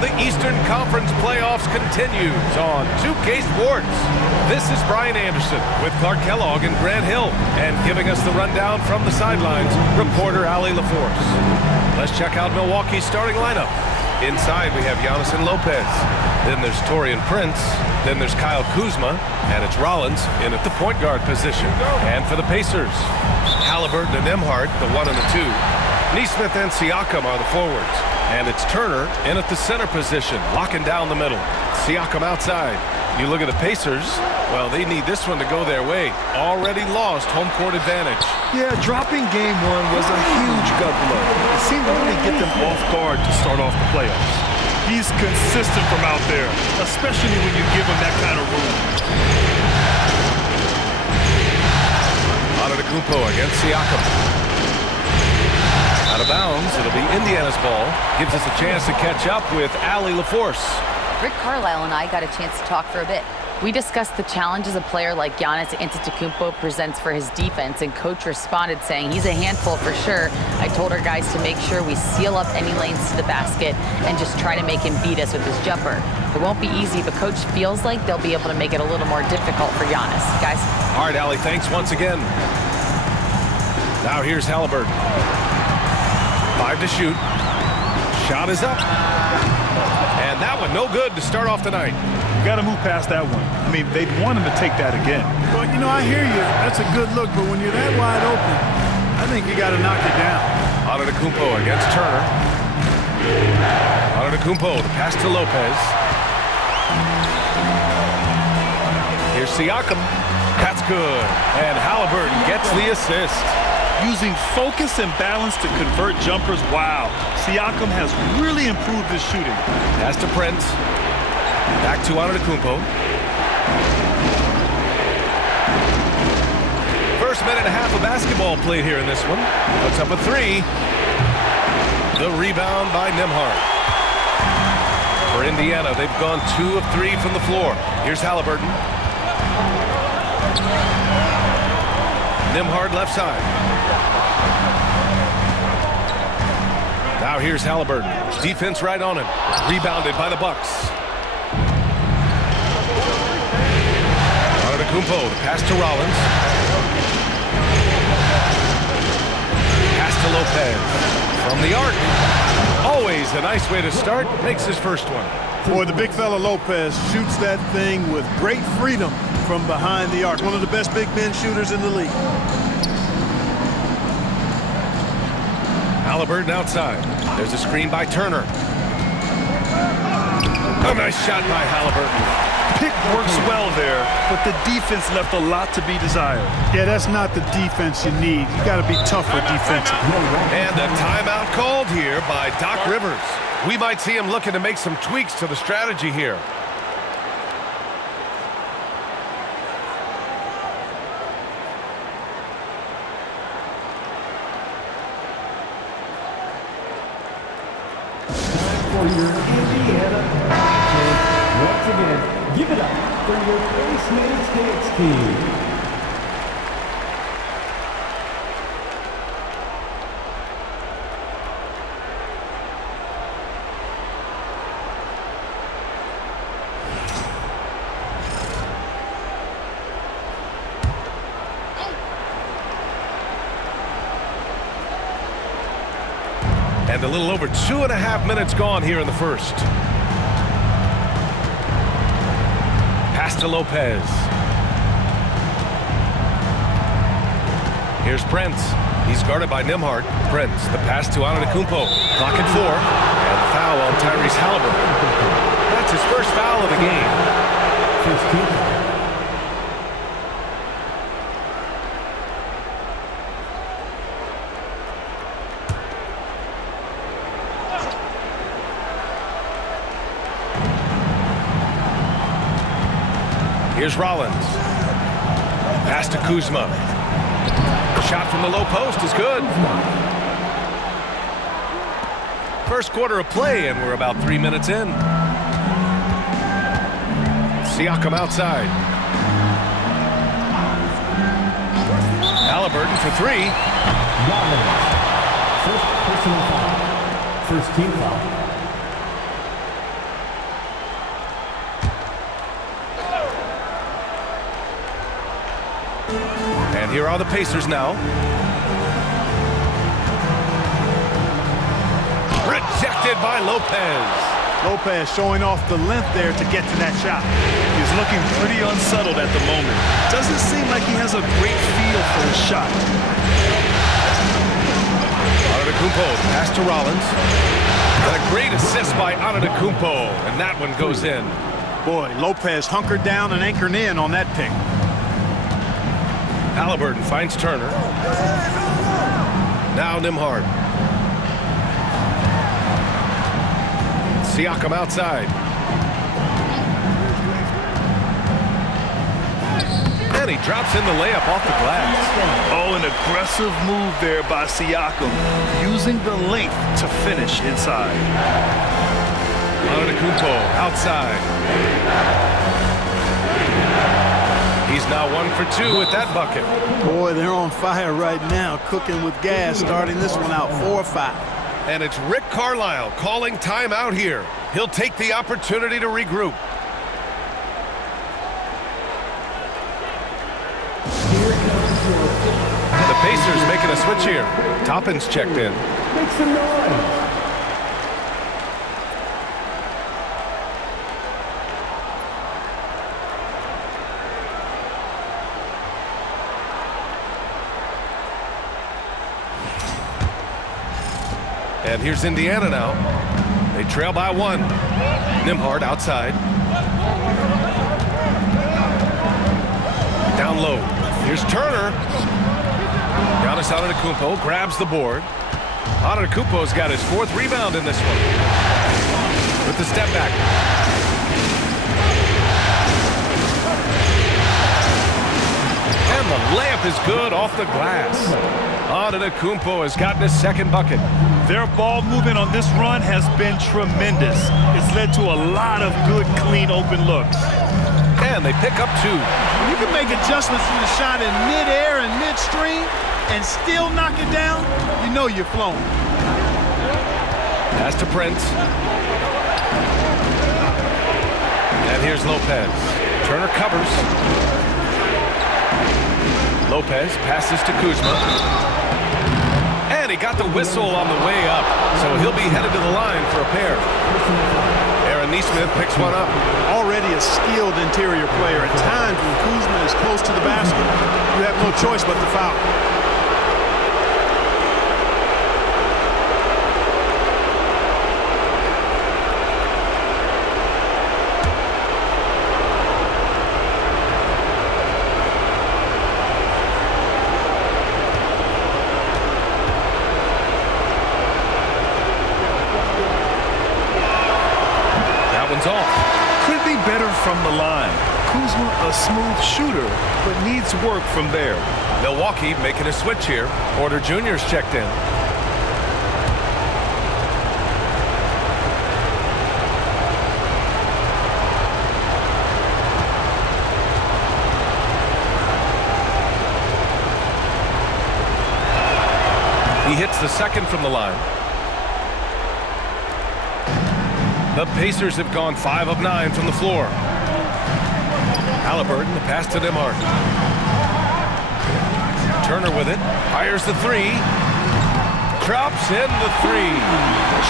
the Eastern Conference playoffs continues on 2K Sports. This is Brian Anderson with Clark Kellogg and Grant Hill, and giving us the rundown from the sidelines, reporter Ali LaForce. Let's check out Milwaukee's starting lineup. Inside, we have Giannis and Lopez. Then there's Taurean Prince. Then there's Kyle Kuzma. And it's Rollins in at the point guard position. And for the Pacers, Halliburton and Nembhard, the 1 and the 2. Nesmith and Siakam are the forwards. And it's Turner in at the center position, locking down the middle. Siakam outside. You look at the Pacers, well, they need this one to go their way. Already lost home court advantage. Yeah, dropping game one was a huge gut blow. It seemed to really get them off guard to start off the playoffs. He's consistent from out there, especially when you give him that kind of room. Antetokounmpo against Siakam. Out of bounds, it'll be Indiana's ball. Gives us a chance to catch up with Ali LaForce. Rick Carlisle and I got a chance to talk for a bit. We discussed the challenges a player like Giannis Antetokounmpo presents for his defense, and coach responded saying he's a handful for sure. I told our guys to make sure we seal up any lanes to the basket and just try to make him beat us with his jumper. It won't be easy, but coach feels like they'll be able to make it a little more difficult for Giannis. Guys? All right, Ali, thanks once again. Now here's Halliburton. 5 to shoot. Shot is up. And that one no good to start off the night. You got to move past that one. I mean, they'd want him to take that again. Well, you know, I hear you. That's a good look, but when you're that wide open, I think you got to knock it down. Antetokounmpo against Turner. Antetokounmpo, the pass to Lopez. Here's Siakam. That's good. And Halliburton gets the assist. Using focus and balance to convert jumpers, wow. Siakam has really improved his shooting. Pass to Prince. Back to Antetokounmpo. First minute and a half of basketball played here in this one. Puts up a 3. The rebound by Nembhard. For Indiana, they've gone 2 of 3 from the floor. Here's Halliburton. Nembhard left side. Now here's Halliburton. Defense right on him. Rebounded by the Bucks. Antetokounmpo, the pass to Rollins. Pass to Lopez. From the arc. Always a nice way to start. Makes his first one. Boy, the big fella Lopez shoots that thing with great freedom from behind the arc. One of the best big men shooters in the league. Halliburton outside. There's a screen by Turner. A nice shot by Halliburton. Pick works well there, but the defense left a lot to be desired. Yeah, that's not the defense you need. You got to be tougher defensively. And a timeout called here by Doc Rivers. We might see him looking to make some tweaks to the strategy here. For your Indiana, once again, give it up for your Basement States team. And a little over 2.5 minutes gone here in the first. Pass to Lopez. Here's Prince. He's guarded by Nembhard. Prince, the pass to Antetokounmpo. Clock at 4. And the foul on Tyrese Halliburton. That's his first foul of the game. 15. Here's Rollins. Pass to Kuzma. Shot from the low post is good. First quarter of play, and we're about 3 minutes in. Siakam outside. Halliburton for 3. First personal foul. First team foul. And here are the Pacers now. Rejected by Lopez. Lopez showing off the length there to get to that shot. He's looking pretty unsettled at the moment. Doesn't seem like he has a great feel for his shot. Antetokounmpo, pass to Rollins. And a great assist by Antetokounmpo, and that one goes in. Boy, Lopez hunkered down and anchored in on that pick. Halliburton finds Turner. Now Nembhard. Siakam outside. And he drops in the layup off the glass. Oh, an aggressive move there by Siakam, using the length to finish inside. Antetokounmpo outside. He's now 1 for 2 with that bucket. Boy, they're on fire right now, cooking with gas, starting this one out 4-5. And it's Rick Carlisle calling timeout here. He'll take the opportunity to regroup. The Pacers making a switch here. Toppin's checked in. Make some noise. And here's Indiana now. They trail by 1. Nembhard outside. Down low. Here's Turner. Giannis Antetokounmpo grabs the board. Antetokounmpo's got his 4th rebound in this one. With the step back. And the layup is good off the glass. Antetokounmpo has gotten his 2nd bucket. Their ball movement on this run has been tremendous. It's led to a lot of good, clean, open looks. And they pick up 2. When you can make adjustments to the shot in midair and midstream and still knock it down, you know you're flowing. Pass to Prince. And here's Lopez. Turner covers. Lopez passes to Kuzma. And he got the whistle on the way up, so he'll be headed to the line for a pair. Aaron Nesmith picks one up. Already a skilled interior player. At times when Kuzma is close to the basket, you have no choice but to foul. Off. Could be better from the line. Kuzma a smooth shooter, but needs work from there. Milwaukee making a switch here. Porter Jr.'s checked in. He hits the 2nd from the line. The Pacers have gone 5 of 9 from the floor. Halliburton, the pass to Nembhard. Turner with it, fires the 3. Drops in the 3.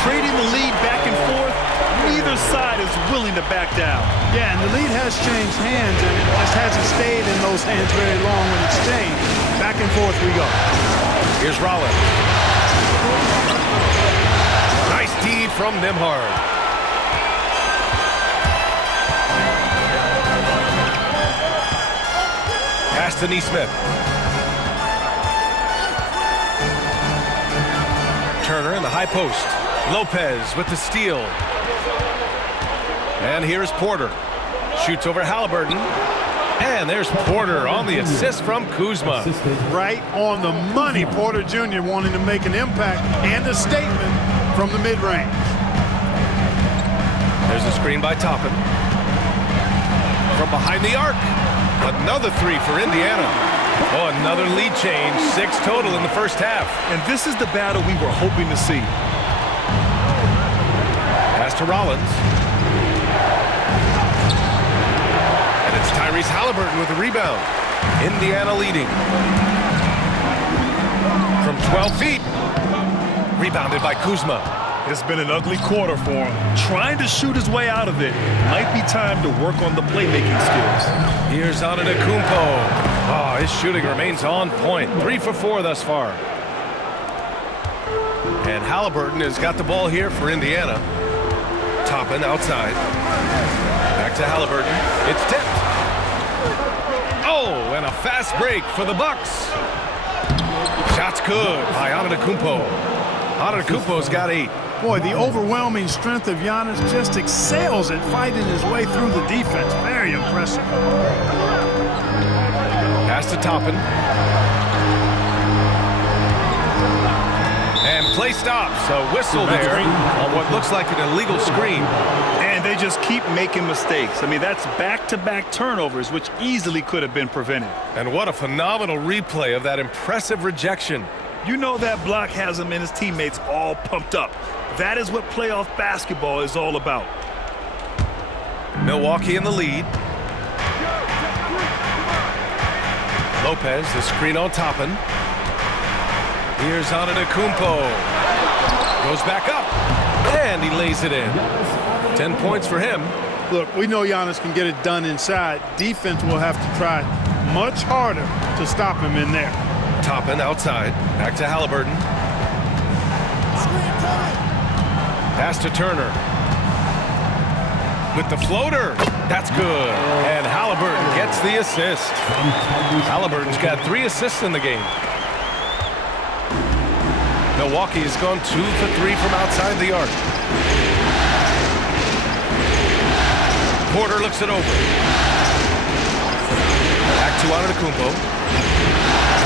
Trading the lead back and forth, neither side is willing to back down. Yeah, and the lead has changed hands, and it just hasn't stayed in those hands very long when it's changed. Back and forth we go. Here's Rollins. Nice D from Nembhard. Pass to Nesmith. Turner in the high post. Lopez with the steal. And here's Porter. Shoots over Halliburton. And there's Porter on the assist from Kuzma. Right on the money. Porter Jr. wanting to make an impact and a statement from the mid-range. There's a screen by Toppin. From behind the arc. Another 3 for Indiana. Oh, another lead change. 6 total in the first half. And this is the battle we were hoping to see. Pass to Rollins. And it's Tyrese Halliburton with the rebound. Indiana leading. From 12 feet. Rebounded by Kuzma. It's been an ugly quarter for him. Trying to shoot his way out of it. Might be time to work on the playmaking skills. Here's Antetokounmpo. Oh, his shooting remains on point. 3 for 4 thus far. And Halliburton has got the ball here for Indiana. Toppin outside. Back to Halliburton. It's tipped. Oh, and a fast break for the Bucks. Shot's good by Antetokounmpo. Antetokounmpo's got 8. Boy, the overwhelming strength of Giannis just excels at fighting his way through the defense. Very impressive. Pass to Toppin. And play stops. A whistle there on what looks like an illegal screen. And they just keep making mistakes. I mean, that's back-to-back turnovers, which easily could have been prevented. And what a phenomenal replay of that impressive rejection. You know that block has him and his teammates all pumped up. That is what playoff basketball is all about. Milwaukee in the lead. Lopez, the screen on Toppin. Here's Antetokounmpo. Goes back up. And he lays it in. 10 points for him. Look, we know Giannis can get it done inside. Defense will have to try much harder to stop him in there. Toppin outside. Back to Halliburton. Pass to Turner. With the floater. That's good. And Halliburton gets the assist. Halliburton's got 3 assists in the game. Milwaukee has gone 2 for 3 from outside the arc. Porter looks it over. Back to Antetokounmpo.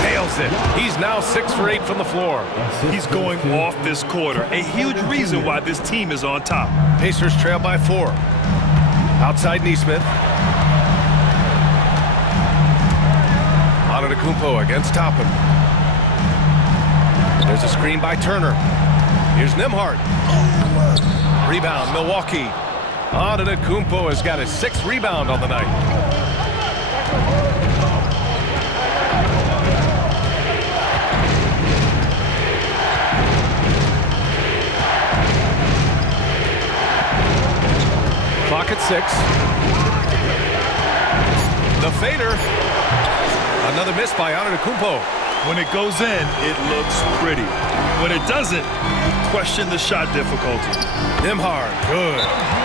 Nails it. He's now 6 for 8 from the floor. He's going off this quarter. A huge reason why this team is on top. Pacers trail by 4. Outside Nesmith. Antetokounmpo against Toppin. There's a screen by Turner. Here's Nembhard. Rebound, Milwaukee. Antetokounmpo has got his 6th rebound on the night. Clock at 6. The fader. Another miss by Antetokounmpo. When it goes in, it looks pretty. When it doesn't, question the shot difficulty. Nembhard, good.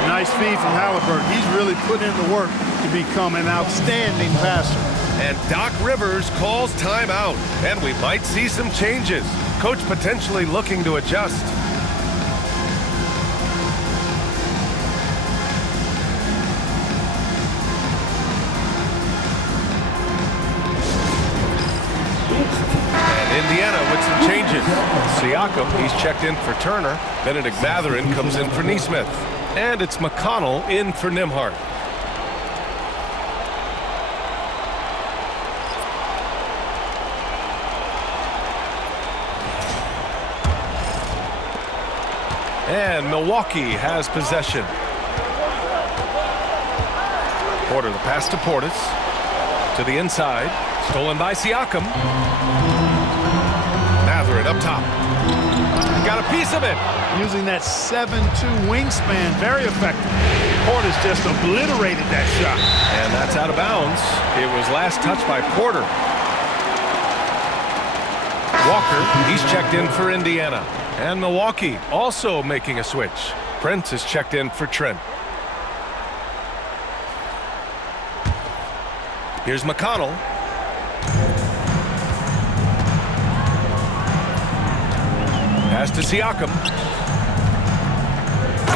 Nice feed from Halliburton. He's really put in the work to become an outstanding passer. And Doc Rivers calls timeout. And we might see some changes. Coach potentially looking to adjust. Indiana with some changes. Siakam, he's checked in for Turner. Benedict Mathurin comes in for Nesmith. And it's McConnell in for Nembhard. And Milwaukee has possession. Porter, the pass to Portis. To the inside. Stolen by Siakam. Mathurin up top. Got a piece of it. Using that 7'2" wingspan, very effective. Portis just obliterated that shot. And that's out of bounds. It was last touched by Porter. Walker, he's checked in for Indiana. And Milwaukee also making a switch. Prince is checked in for Trent. Here's McConnell. Pass to Siakam.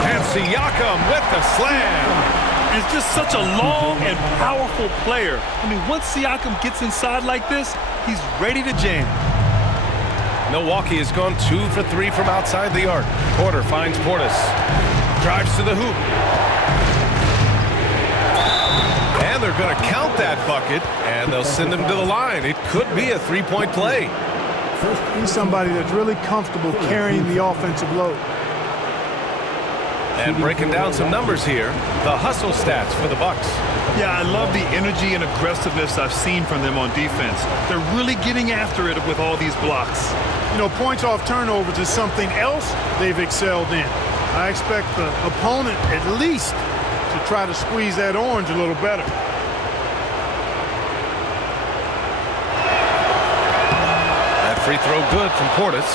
And Siakam with the slam. He's just such a long and powerful player. I mean, once Siakam gets inside like this, he's ready to jam. Milwaukee has gone 2 for 3 from outside the arc. Porter finds Portis. Drives to the hoop. And they're going to count that bucket, and they'll send him to the line. It could be a 3-point play. He's somebody that's really comfortable carrying the offensive load. And breaking down some numbers here, the hustle stats for the Bucks. Yeah, I love the energy and aggressiveness I've seen from them on defense. They're really getting after it with all these blocks. You know, points off turnovers is something else they've excelled in. I expect the opponent at least to try to squeeze that orange a little better. That free throw good from Portis.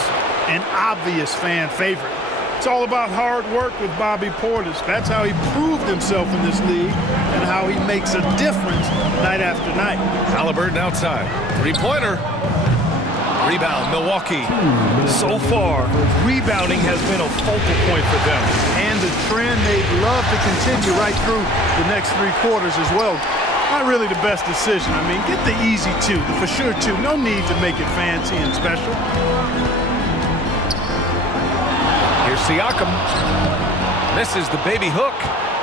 An obvious fan favorite. It's all about hard work with Bobby Portis. That's how he proved himself in this league and how he makes a difference night after night. Halliburton outside. Three-pointer. Rebound, Milwaukee. So far, rebounding has been a focal point for them. And the trend they'd love to continue right through the next 3 quarters as well. Not really the best decision. I mean, get the easy 2, the for sure 2. No need to make it fancy and special. Here's Siakam. Misses the baby hook.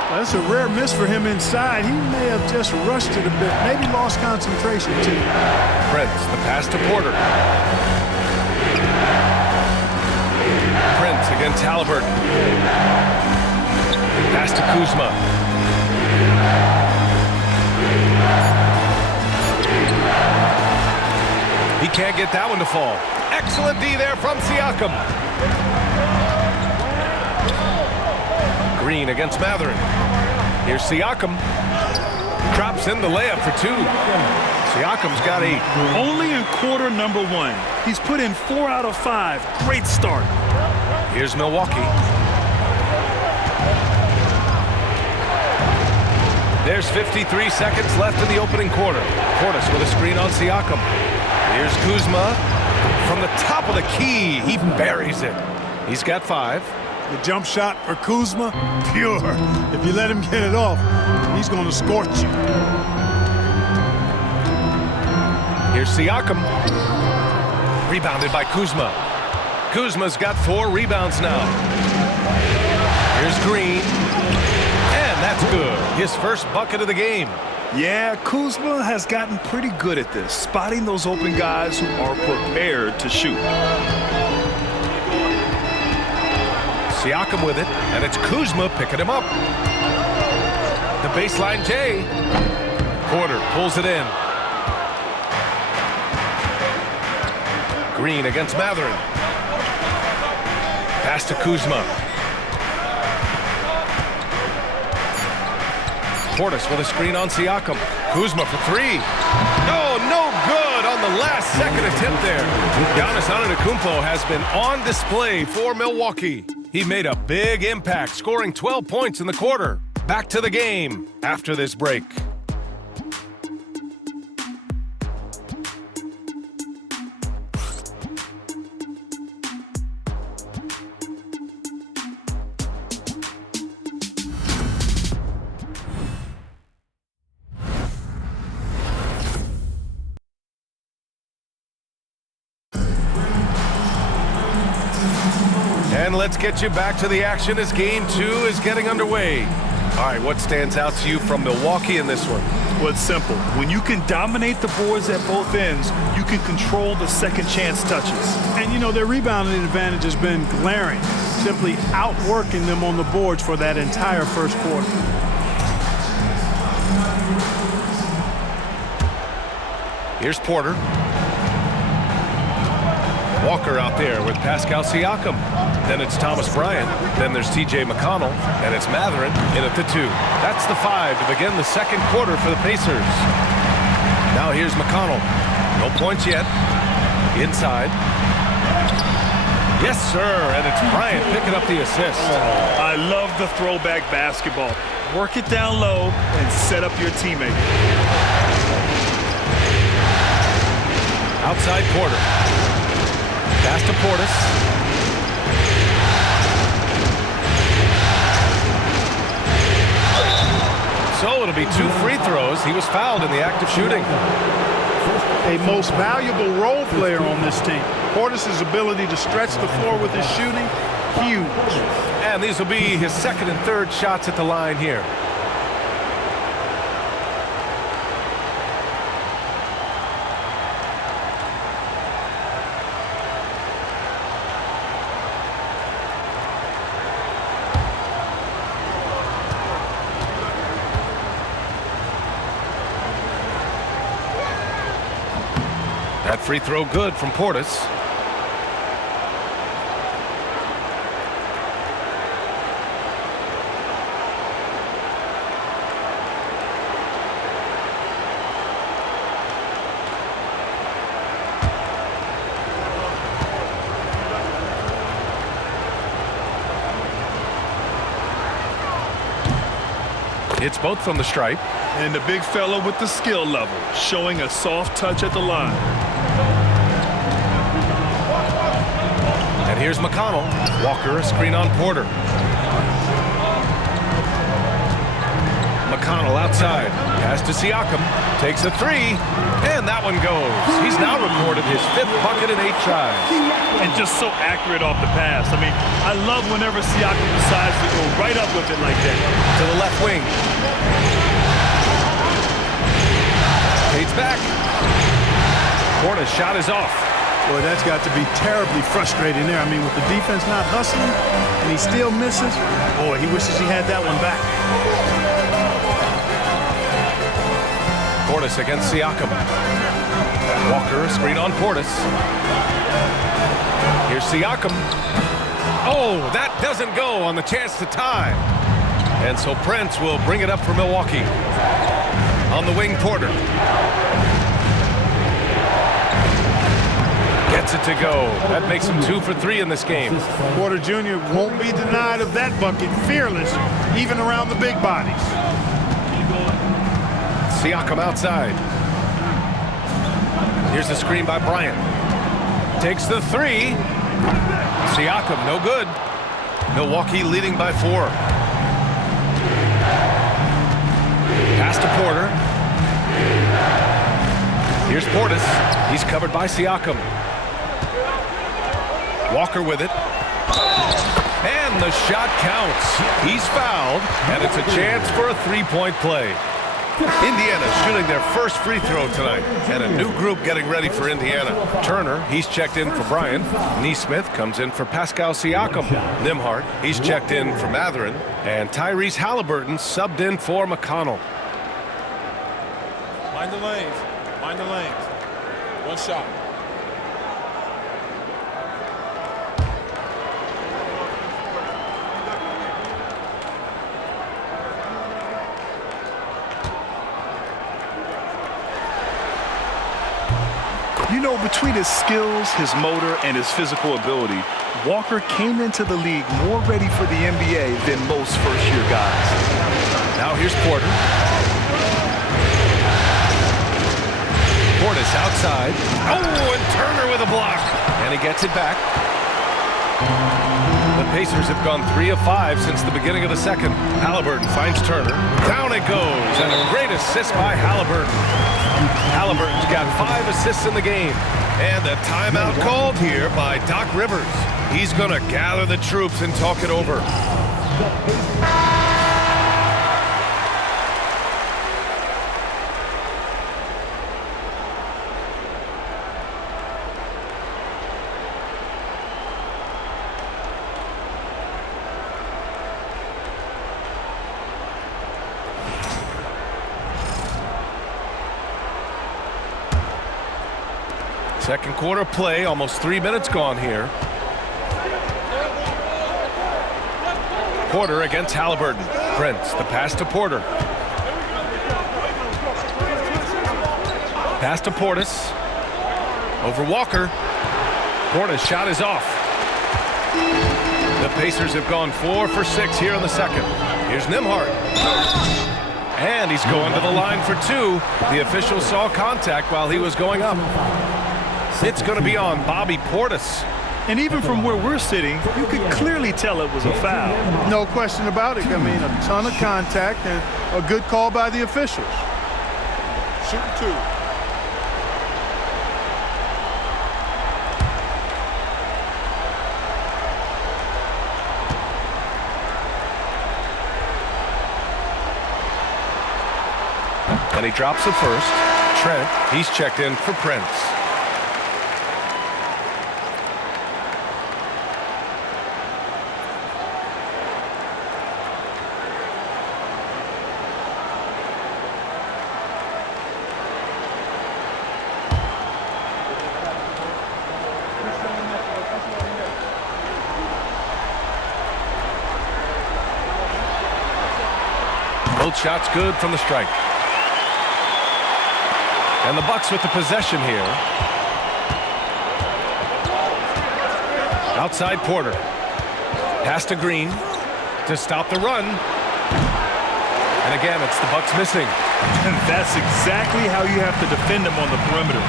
Well, that's a rare miss for him inside. He may have just rushed it a bit. Maybe lost concentration, too. Prince, the pass to Porter. Prince against Halliburton. Pass to Kuzma. He can't get that one to fall. Excellent D there from Siakam. Green against Matherin. Here's Siakam. Drops in the layup for 2. Siakam's got 8. Only in quarter number 1. He's put in 4 out of 5. Great start. Here's Milwaukee. There's 53 seconds left in the opening quarter. Portis with a screen on Siakam. Here's Kuzma. From the top of the key, he buries it. He's got 5. The jump shot for Kuzma, pure. If you let him get it off, he's going to scorch you. Here's Siakam. Rebounded by Kuzma. Kuzma's got 4 rebounds now. Here's Green. And that's good. His first bucket of the game. Yeah, Kuzma has gotten pretty good at this, spotting those open guys who are prepared to shoot. Siakam with it, and it's Kuzma picking him up. The baseline J. Porter pulls it in. Green against Matherin. Pass to Kuzma. Portis with a screen on Siakam. Kuzma for 3. No good on the last second attempt there. Giannis Antetokounmpo has been on display for Milwaukee. He made a big impact, scoring 12 points in the quarter. Back to the game after this break. And let's get you back to the action as Game 2 is getting underway. All right, what stands out to you from Milwaukee in this one? Well, it's simple. When you can dominate the boards at both ends, you can control the second chance touches. And, you know, their rebounding advantage has been glaring, simply outworking them on the boards for that entire first quarter. Here's Porter. Walker out there with Pascal Siakam. Then it's Thomas Bryant. Then there's TJ McConnell. And it's Matherin in at the 2. That's the 5 to begin the second quarter for the Pacers. Now here's McConnell. No points yet. Inside. Yes, sir. And it's Bryant picking up the assist. I love the throwback basketball. Work it down low and set up your teammate. Outside Porter. Pass to Portis. So it'll be 2 free throws. He was fouled in the act of shooting. A most valuable role player on this team. Portis' ability to stretch the floor with his shooting, huge. And these will be his second and third shots at the line here. That free throw good from Portis. It's both from the stripe. And the big fella with the skill level, showing a soft touch at the line. And here's McConnell. Walker, a screen on Porter. McConnell outside. Pass to Siakam. Takes a three. And that one goes. He's now recorded his 5th bucket in 8 tries. And just so accurate off the pass. I mean, I love whenever Siakam decides to go right up with it like that. To the left wing. Fades back. Porter's shot is off. Boy, that's got to be terribly frustrating there. I mean, with the defense not hustling and he still misses, boy, he wishes he had that one back. Portis against Siakam. Walker, screen on Portis. Here's Siakam. Oh, that doesn't go on the chance to tie. And so Prince will bring it up for Milwaukee. On the wing, Porter. Gets it to go. That makes him 2 for 3 in this game. Porter Jr. won't be denied of that bucket. Fearless, even around the big bodies. Siakam outside. Here's the screen by Bryant. Takes the 3. Siakam, no good. Milwaukee leading by 4. Pass to Porter. Here's Portis. He's covered by Siakam. Walker with it. And the shot counts. He's fouled, and it's a chance for a 3-point play. Indiana shooting their first free throw tonight, and a new group getting ready for Indiana. Turner, he's checked in for Bryant. Neesmith comes in for Pascal Siakam. Nimhart, he's checked in for Mathurin. And Tyrese Halliburton subbed in for McConnell. Mind the lanes. Mind the lanes. One shot. You know, between his skills, his motor, and his physical ability, Walker came into the league more ready for the NBA than most first-year guys. Now here's Porter. Portis outside. Oh, and Turner with a block. And he gets it back. The Pacers have gone 3 of 5 since the beginning of the second. Halliburton finds Turner. Down it goes, and a great assist by Halliburton. Halliburton's got 5 assists in the game. And a timeout called here by Doc Rivers. He's going to gather the troops and talk it over. Second quarter play, almost 3 minutes gone here. Porter against Halliburton. Prince, the pass to Porter. Pass to Portis. Over Walker. Portis' shot is off. The Pacers have gone 4 for 6 here in the second. Here's Nimhart. And he's going to the line for 2. The official saw contact while he was going up. It's going to be on Bobby Portis. And even from where we're sitting, you could clearly tell it was a foul. No question about it. I mean, a ton of contact and a good call by the officials. Shooting 2. And he drops the first. Trent, he's checked in for Prince. Both shots good from the stripe. And the Bucks with the possession here. Outside Porter. Pass to Green to stop the run. And again, it's the Bucks missing. And that's exactly how you have to defend them on the perimeter.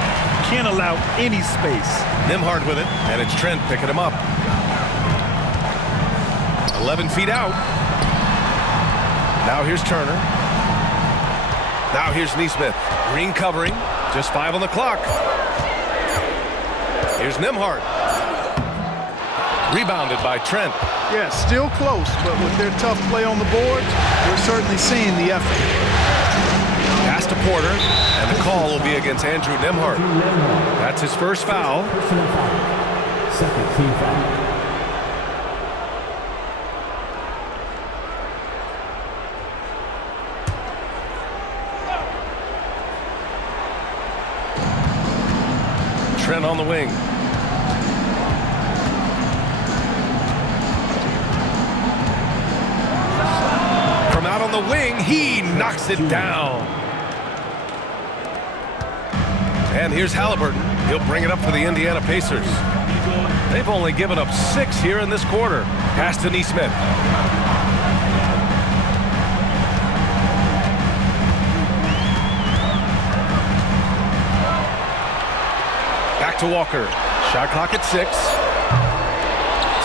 Can't allow any space. Nembhard with it, and it's Trent picking him up. 11 feet out. Now here's Turner. Now here's Nesmith. Green covering. Just 5 on the clock. Here's Nembhard. Rebounded by Trent. Yeah, still close, but with their tough play on the boards, we're certainly seeing the effort. Pass to Porter, and the call will be against Andrew Nembhard. That's his first foul. Personal foul. Second team foul. Trent on the wing. From out on the wing, he knocks it down. And here's Halliburton. He'll bring it up for the Indiana Pacers. They've only given up 6 here in this quarter. Pass to Nesmith. Back to Walker. Shot clock at 6.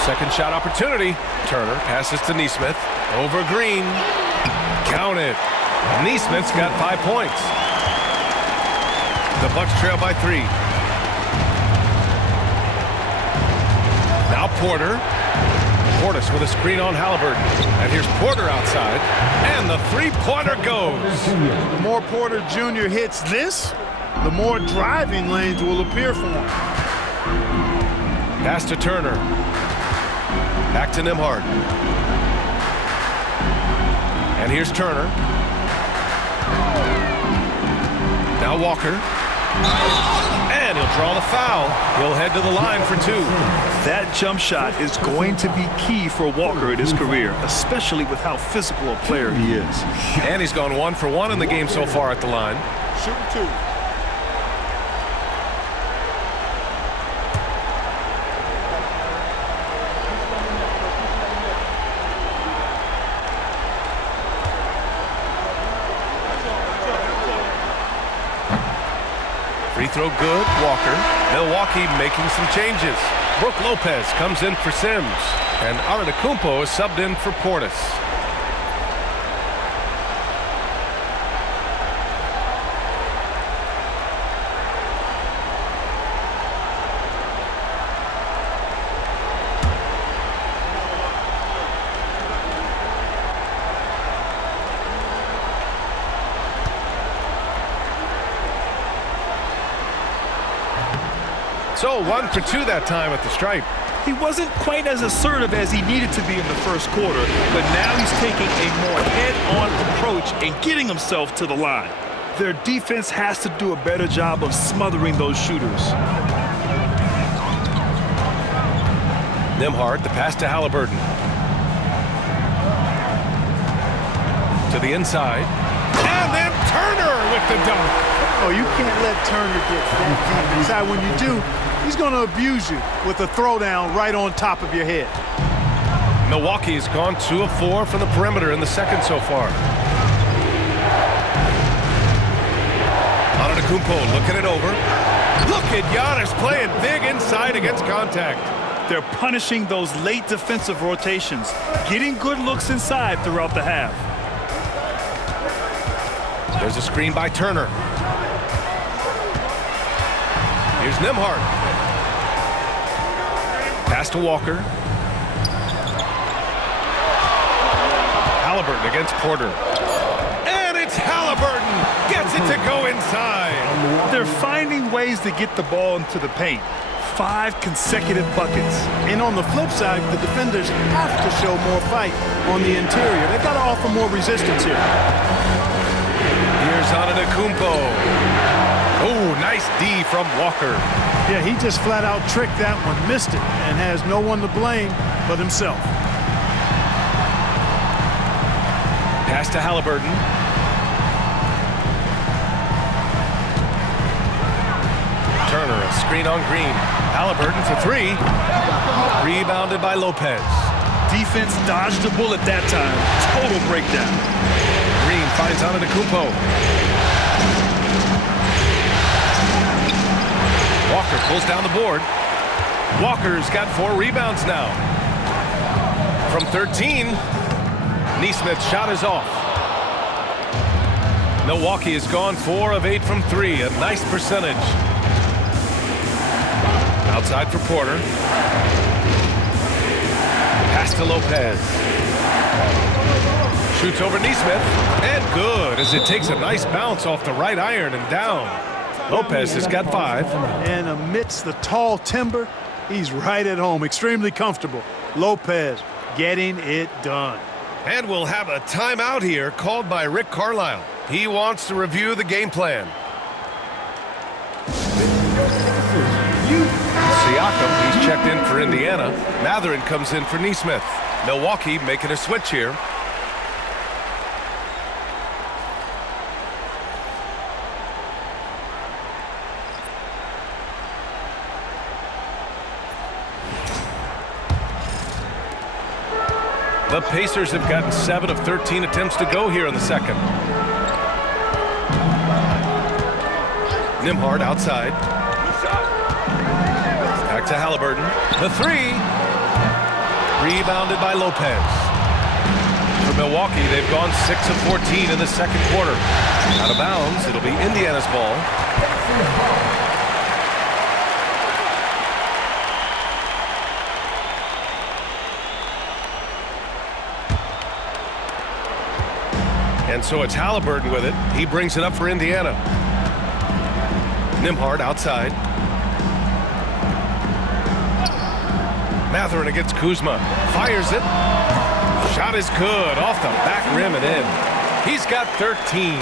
Second shot opportunity. Turner passes to Nesmith. Over Green. Count it. Nesmith's got 5 points. The Bucks trail by 3. Now Porter. Portis with a screen on Halliburton. And here's Porter outside. And the three-pointer goes. The more Porter Jr. hits this, the more driving lanes will appear for him. Pass to Turner. Back to Nembhard. And here's Turner. Now Walker. And he'll draw the foul. He'll head to the line for 2. That jump shot is going to be key for Walker in his career, especially with how physical a player he is. And he's gone 1 for 1 in the game so far at the line. Shooting 2. Free throw good, Walker. Milwaukee making some changes. Brook Lopez comes in for Sims. And Antetokounmpo is subbed in for Portis. So 1 for 2 that time at the stripe. He wasn't quite as assertive as he needed to be in the first quarter, but now he's taking a more head-on approach and getting himself to the line. Their defense has to do a better job of smothering those shooters. Nembhard, the pass to Halliburton. To the inside. And then Turner with the dunk. Oh, you can't let Turner get that deep inside. When you do, he's going to abuse you with a throwdown right on top of your head. Milwaukee's gone 2 of 4 from the perimeter in the second so far. Antetokounmpo looking it over. Look at Giannis playing big inside against contact. They're punishing those late defensive rotations, getting good looks inside throughout the half. There's a screen by Turner. Here's Nembhard. Pass to Walker. Halliburton against Porter. And it's Halliburton. Gets it to go inside. They're finding ways to get the ball into the paint. 5 consecutive buckets. And on the flip side, the defenders have to show more fight on the interior. They've got to offer more resistance here. Here's Antetokounmpo. Oh, nice D from Walker. Yeah, he just flat out tricked that one, missed it, and has no one to blame but himself. Pass Pass to Halliburton. Turner, a screen on Green. Halliburton for three. Rebounded by Lopez. Defense dodged the bullet that time. Total breakdown. Green finds Antetokounmpo. Walker pulls down the board. Walker's got 4 rebounds now. From 13, Neesmith's shot is off. Milwaukee has gone 4 of 8 from 3, a nice percentage. Outside for Porter. Pass to Lopez. Shoots over Neesmith, and good as it takes a nice bounce off the right iron and down. Lopez has got 5. And amidst the tall timber, he's right at home, extremely comfortable. Lopez getting it done. And we'll have a timeout here called by Rick Carlisle. He wants to review the game plan. Siakam, he's checked in for Indiana. Mathurin comes in for Neesmith. Milwaukee making a switch here. The Pacers have gotten 7 of 13 attempts to go here in the second. Nembhard outside. Back to Halliburton. The 3. Rebounded by Lopez. For Milwaukee, they've gone 6 of 14 in the second quarter. Out of bounds, it'll be Indiana's ball. And so it's Halliburton with it. He brings it up for Indiana. Nembhard outside. Mathurin against Kuzma. Fires it. Shot is good. Off the back rim and in. He's got 13.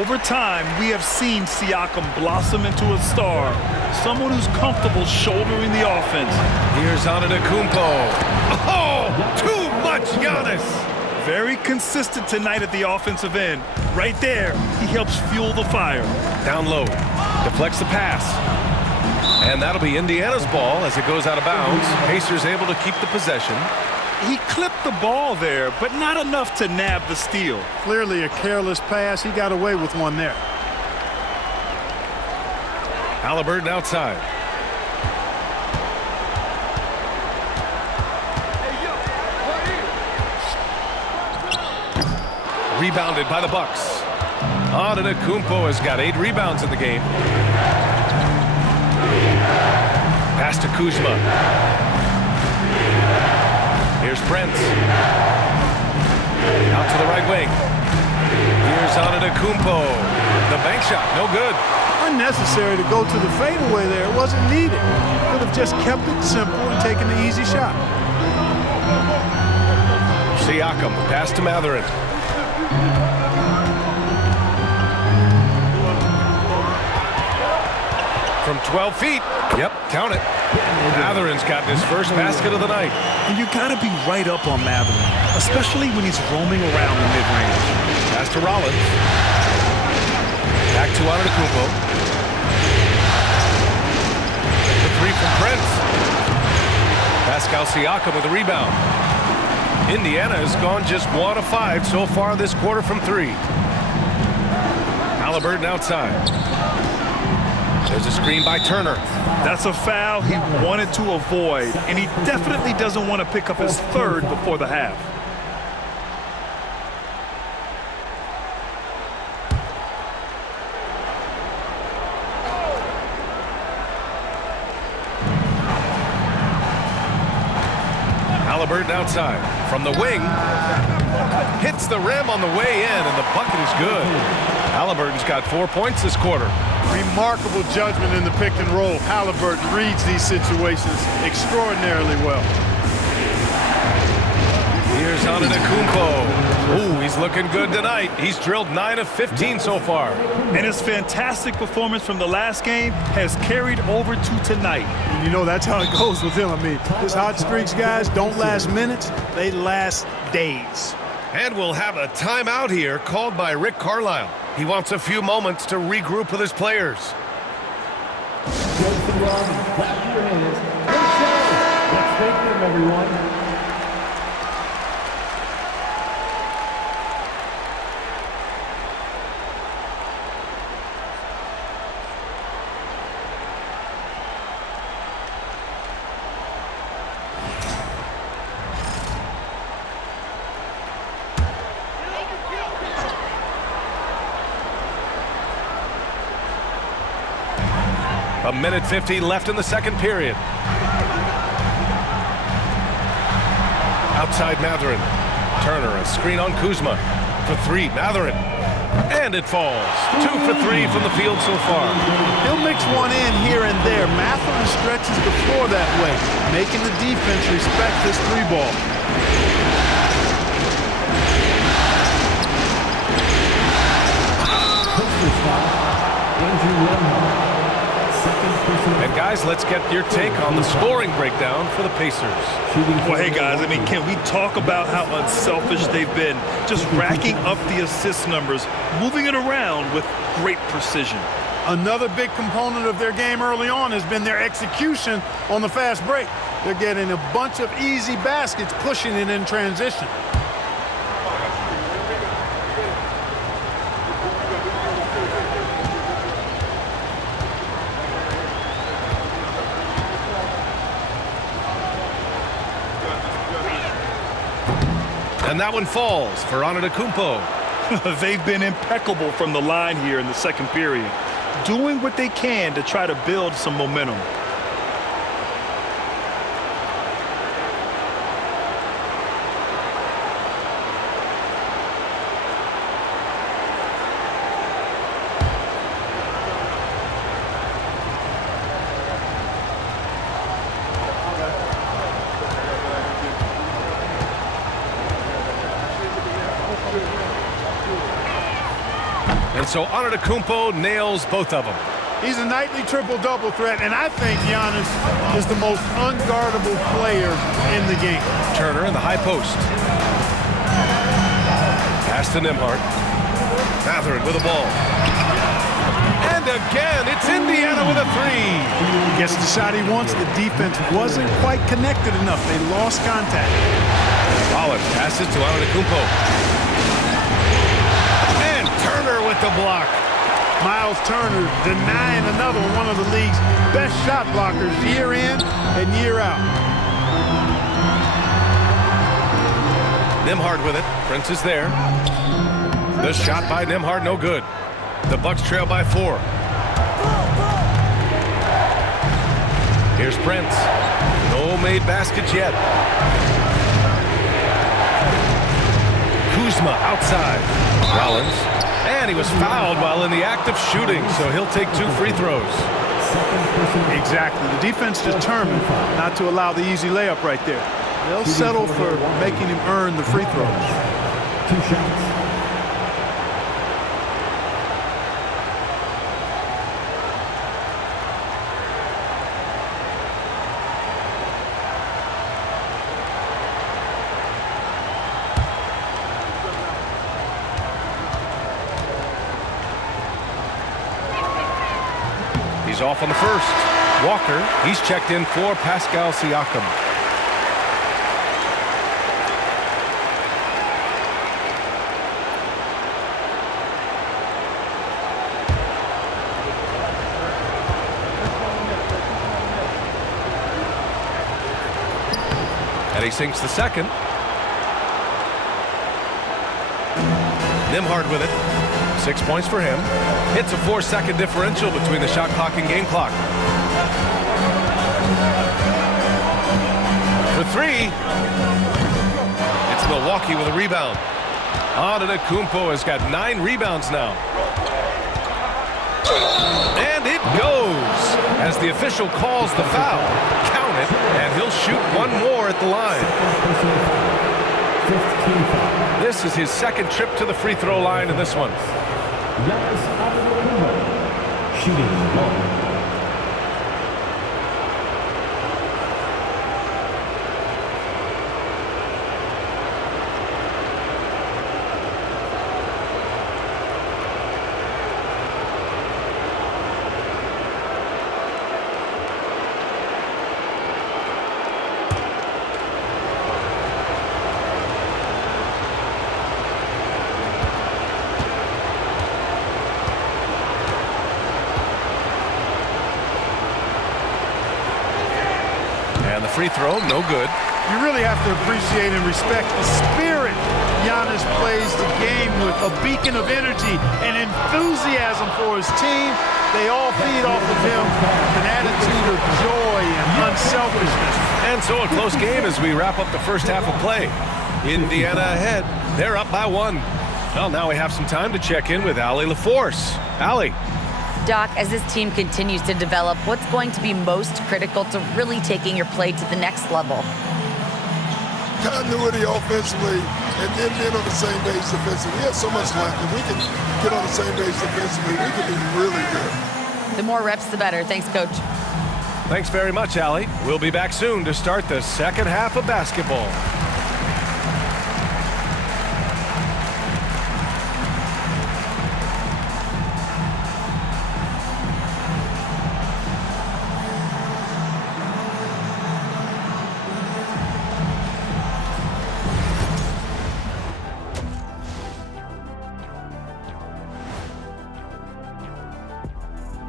Over time, we have seen Siakam blossom into a star. Someone who's comfortable shouldering the offense. Here's Antetokounmpo. Oh, too much Giannis. Very consistent tonight at the offensive end. Right there, he helps fuel the fire. Down low. Deflects the pass. And that'll be Indiana's ball as it goes out of bounds. Pacers able to keep the possession. He clipped the ball there, but not enough to nab the steal. Clearly a careless pass. He got away with one there. Halliburton outside. Rebounded by the Bucks. Antetokounmpo has got 8 rebounds in the game. Pass to Kuzma. Here's Prince. Out to the right wing. Here's Antetokounmpo. The bank shot, no good. Unnecessary to go to the fadeaway there. It wasn't needed. Could have just kept it simple and taken the easy shot. Siakam, pass to Mathurin. From 12 feet. Yep, count it. Mathurin's got his first basket of the night. And you got to be right up on Mathurin, especially when he's roaming around the mid-range. Pass to Rollins. Back to Antetokounmpo. The 3 from Prince. Pascal Siakam with a rebound. Indiana has gone just 1 of 5 so far this quarter from 3. Halliburton outside. There's a screen by Turner. That's a foul he wanted to avoid, and he definitely doesn't want to pick up his 3rd before the half. Halliburton outside. From the wing. Hits the rim on the way in, and the bucket is good. Halliburton's got 4 points this quarter. Remarkable judgment in the pick and roll. Halliburton reads these situations extraordinarily well. Here's Antetokounmpo. Ooh, he's looking good tonight. He's drilled 9 of 15 so far. And his fantastic performance from the last game has carried over to tonight. And you know, that's how it goes with him. I mean, his hot streaks, guys, don't last minutes. They last days. And we'll have a timeout here called by Rick Carlisle. He wants a few moments to regroup with his players. Joe Rob and clap your hands. Great show. Let's thank them, everyone. A minute 50 left in the second period. Outside Mathurin. Turner, a screen on Kuzma. For three, Mathurin. And it falls. 2 for 3 from the field so far. He'll mix one in here and there. Mathurin stretches the floor that way, making the defense respect this three ball. And guys, let's get your take on the scoring breakdown for the Pacers. Well, hey guys, I mean, can we talk about how unselfish they've been? Just racking up the assist numbers, moving it around with great precision. Another big component of their game early on has been their execution on the fast break. They're getting a bunch of easy baskets, pushing it in transition. And that one falls for Antetokounmpo. They've been impeccable from the line here in the second period, doing what they can to try to build some momentum. And so Antetokounmpo nails both of them. He's a nightly triple-double threat, and I think Giannis is the most unguardable player in the game. Turner in the high post. Pass to Nembhard. Mathurin with the ball. And again, it's Indiana with a three. Gets the shot he wants. The defense wasn't quite connected enough. They lost contact. Rollins passes to Antetokounmpo. Turner with the block. Miles Turner denying another one of the league's best shot blockers year in and year out. Nembhard with it. Prince is there. The shot by Nembhard, no good. The Bucks trail by 4. Here's Prince. No made baskets yet. Kuzma outside. Rollins. And he was fouled while in the act of shooting, so he'll take 2 free throws. Exactly. The defense determined not to allow the easy layup right there. They'll settle for making him earn the free throws. 2 shots. He's off on the first. Walker, he's checked in for Pascal Siakam. And he sinks the second. Nembhard with it. 6 points for him. Hits a 4-second differential between the shot clock and game clock. For 3. It's Milwaukee with a rebound. Antetokounmpo has got 9 rebounds now. And it goes as the official calls the foul. Count it, and he'll shoot one more at the line. This is his second trip to the free throw line in this one. Shooting ball. the free throw, no good. You really have to appreciate and respect the spirit Giannis plays the game with, a beacon of energy and enthusiasm for his team. They all feed off of him, an attitude of joy and unselfishness. And so a close game as we wrap up the first half of play. Indiana ahead. They're up by 1. Well, now we have some time to check in with Allie LaForce. Allie. Doc, as this team continues to develop, what's going to be most critical to really taking your play to the next level? Continuity offensively and then being on the same page defensively. We have so much left. If we can get on the same page defensively, we can be really good. The more reps, the better. Thanks, Coach. Thanks very much, Allie. We'll be back soon to start the second half of basketball.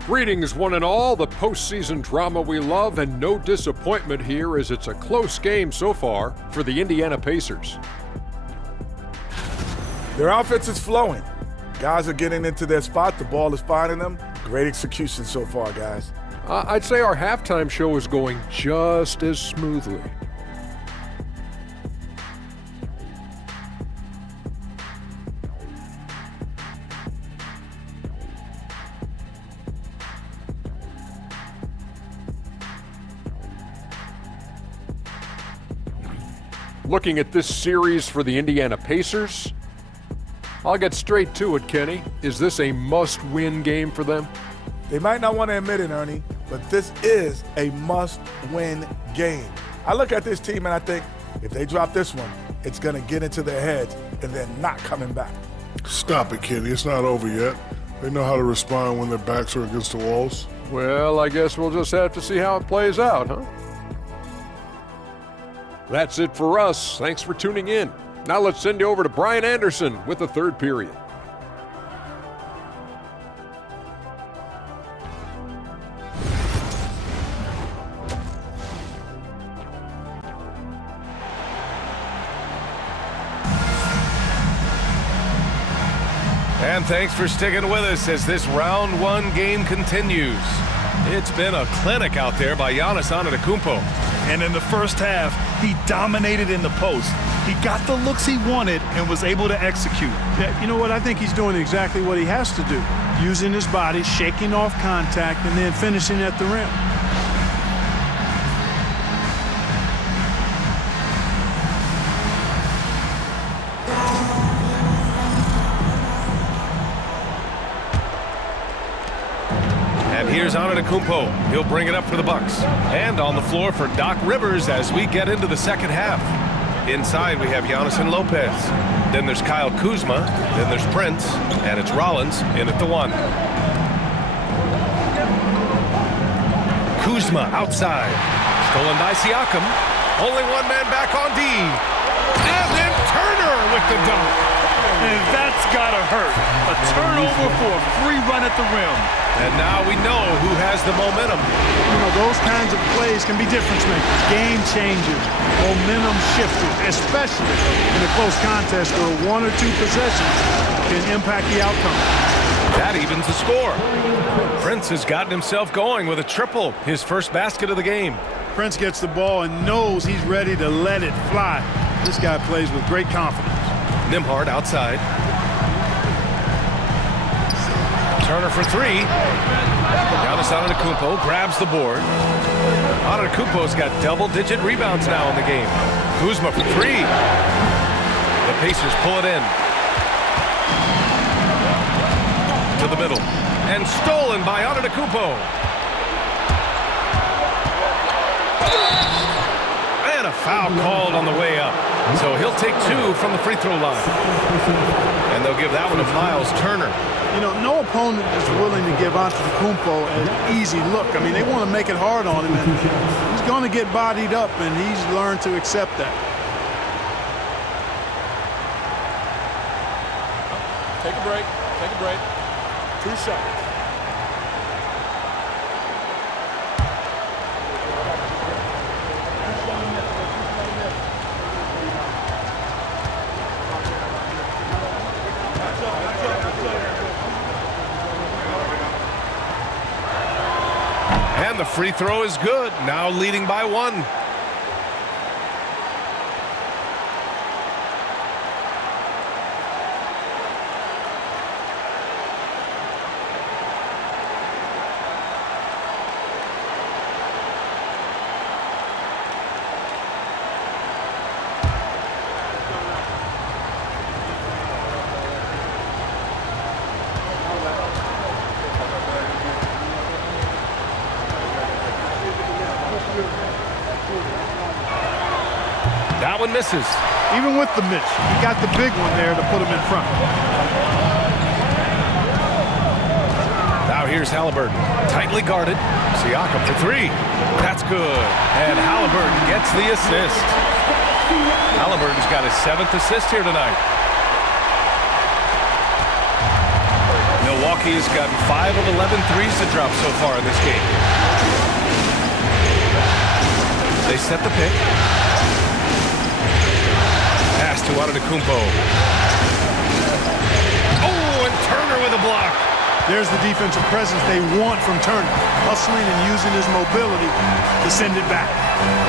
Greetings, one and all. The postseason drama we love, and no disappointment here as it's a close game so far for the Indiana Pacers. Their offense is flowing. Guys are getting into their spot. The ball is finding them. Great execution so far, guys. I'd say our halftime show is going just as smoothly. Looking at this series for the Indiana Pacers, I'll get straight to it, Kenny. Is this a must-win game for them? They might not want to admit it, Ernie, but this is a must-win game. I look at this team and I think if they drop this one, it's going to get into their heads and they're not coming back. Stop it, Kenny. It's not over yet. They know how to respond when their backs are against the walls. Well, I guess we'll just have to see how it plays out, huh? That's it for us. Thanks for tuning in. Now let's send you over to Brian Anderson with the third period. And thanks for sticking with us as this round 1 game continues. It's been a clinic out there by Giannis Antetokounmpo. And in the first half, he dominated in the post. He got the looks he wanted and was able to execute. Yeah, you know what? I think he's doing exactly what he has to do. Using his body, shaking off contact, and then finishing at the rim. Here's Antetokounmpo. He'll bring it up for the Bucks. And on the floor for Doc Rivers as we get into the second half. Inside we have Giannis and Lopez. Then there's Kyle Kuzma. Then there's Prince. And it's Rollins in at the 1. Kuzma outside. Stolen by Siakam. Only one man back on D. And then Turner with the dunk. And that's gotta hurt. A turnover for a free run at the rim. And now we know who has the momentum. You know, those kinds of plays can be difference makers, game changers, momentum shifters, especially in a close contest where 1 or 2 possessions can impact the outcome. That evens the score. Prince has gotten himself going with a triple, his first basket of the game. Prince gets the ball and knows he's ready to let it fly. This guy plays with great confidence. Nembhard outside. Turner for 3. Giannis Antetokounmpo grabs the board. Antetokounmpo's got double-digit rebounds now in the game. Kuzma for 3. The Pacers pull it in. To the middle. And stolen by Antetokounmpo. And a foul called on the way up. So he'll take 2 from the free throw line. And they'll give that one to Miles Turner. You know, no opponent is willing to give Antetokounmpo an easy look. I mean, they want to make it hard on him, and he's going to get bodied up, and he's learned to accept that. Take a break. Take a break. 2 shots. And the free throw is good. Now leading by 1. That one misses. Even with the miss, he got the big one there to put him in front. Now here's Halliburton. Tightly guarded. Siakam for 3. That's good. And Halliburton gets the assist. Halliburton's got his 7th assist here tonight. Milwaukee has gotten 5 of 11 threes to drop so far in this game. They set the pick. Pass to Antetokounmpo. Oh, and Turner with a block. There's the defensive presence they want from Turner, hustling and using his mobility to send it back.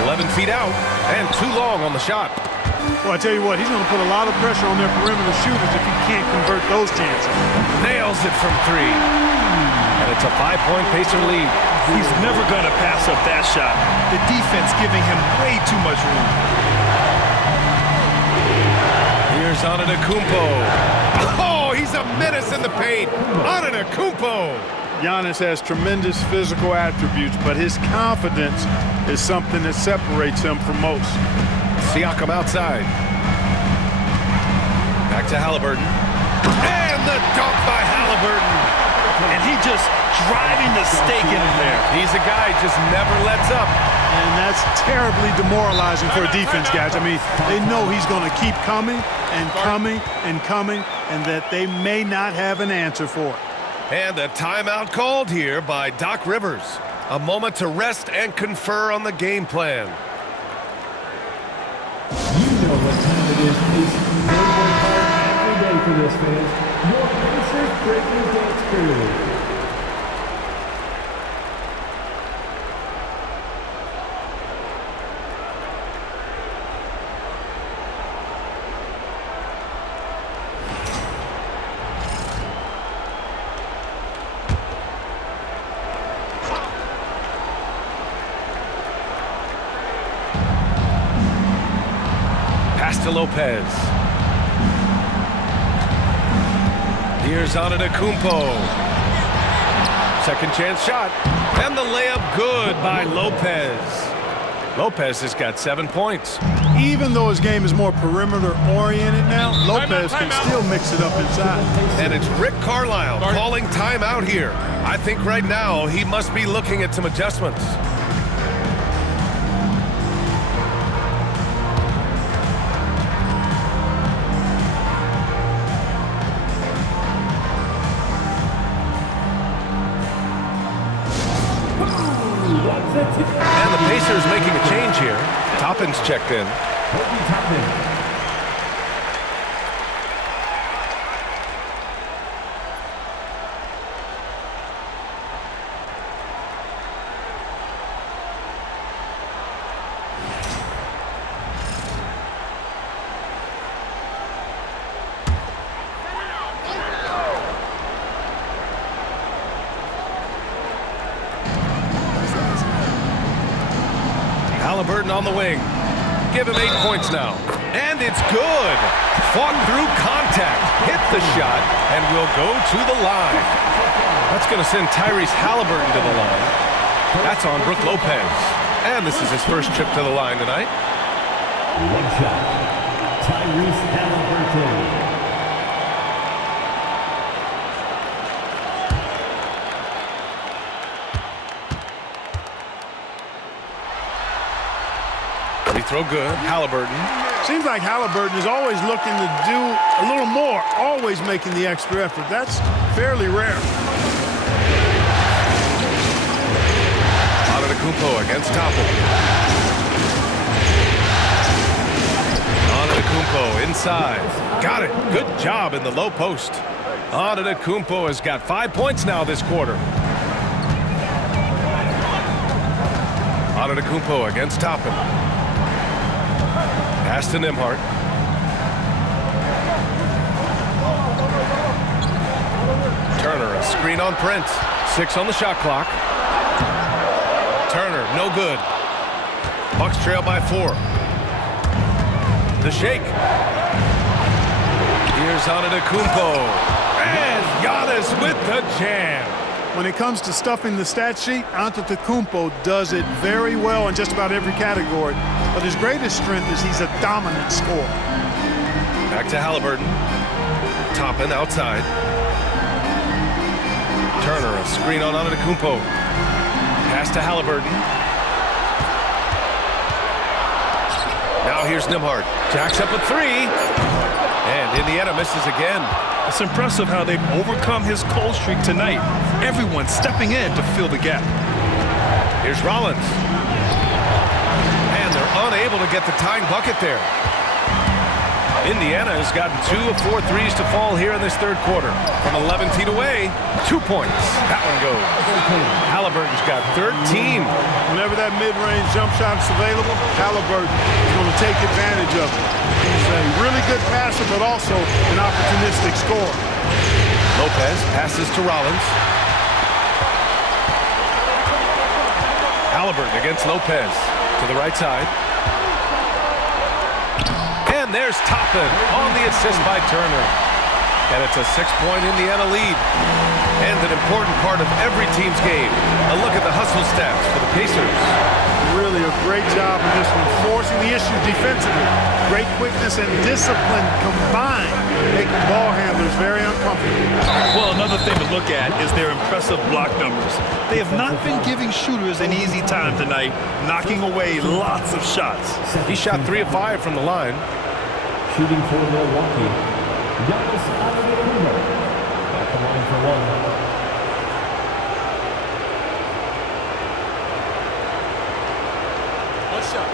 11 feet out and too long on the shot. Well, I tell you what, he's going to put a lot of pressure on their perimeter shooters if he can't convert those chances. Nails it from 3. And it's a 5-point Pacer lead. He's never going to pass up that shot. The defense giving him way too much room. Here's Antetokounmpo. Oh, he's a menace in the paint. Antetokounmpo. Giannis has tremendous physical attributes, but his confidence is something that separates him from most. Siakam outside. Back to Halliburton. And the dunk by Halliburton. And he just driving the stake in there. He's a guy just never lets up. And that's terribly demoralizing for a defense, guys. I mean, they know he's going to keep coming and coming and coming, and that they may not have an answer for it. And a timeout called here by Doc Rivers. A moment to rest and confer on the game plan. You know what time it is, Pace. They work hard every day for this, fans. Your Pacers breaking dance crew. To Lopez. Here's Antetokounmpo. Second chance shot. And the layup good by Lopez. Lopez has got 7 points. Even though his game is more perimeter-oriented now, Lopez can still mix it up inside. And it's Rick Carlisle calling timeout here. I think right now he must be looking at some adjustments. And the Pacers making a change here. Toppin's checked in. Halliburton on the wing. Give him 8 points now. And it's good. Fought through contact. Hit the shot and will go to the line. That's going to send Tyrese Halliburton to the line. That's on Brook Lopez. And this is his first trip to the line tonight. One shot. Tyrese Halliburton. Free throw good. Halliburton. Seems like Halliburton is always looking to do a little more, always making the extra effort. That's fairly rare. Antetokounmpo against Toppin. Antetokounmpo inside. Got it. Good job in the low post. Antetokounmpo has got 5 points now this quarter. Antetokounmpo against Toppin. Pass to Nembhard. Turner, a screen on Prince. 6 on the shot clock. Turner, no good. Bucks trail by 4. The shake. Here's Antetokounmpo. And Giannis with the jam. When it comes to stuffing the stat sheet, Antetokounmpo does it very well in just about every category. But his greatest strength is he's a dominant scorer. Back to Halliburton. Toppin outside. Turner, a screen on Antetokounmpo. Pass to Halliburton. Now here's Nembhard. Jacks up a 3. And Indiana misses again. It's impressive how they've overcome his cold streak tonight. Everyone stepping in to fill the gap. Here's Rollins. And they're unable to get the tying bucket there. Indiana has gotten 2 of 4 threes to fall here in this third quarter. From 11 feet away, 2 points. That one goes. Halliburton's got 13. Whenever that mid-range jump shot is available, Halliburton is going to take advantage of it. He's a really good passer, but also an opportunistic scorer. Lopez passes to Rollins. Halliburton against Lopez to the right side. And there's Toppin on the assist by Turner. And it's a 6-point Indiana lead. And an important part of every team's game. A look at the hustle stats for the Pacers. Really a great job in this one, forcing the issue defensively. Great quickness and discipline combined, making ball handlers very uncomfortable. Well, another thing to look at is their impressive block numbers. They have not been giving shooters an easy time tonight, knocking away lots of shots. He shot 3 of 5 from the line. Shooting for Milwaukee, Giannis Antetokounmpo at the line for 1. One shot.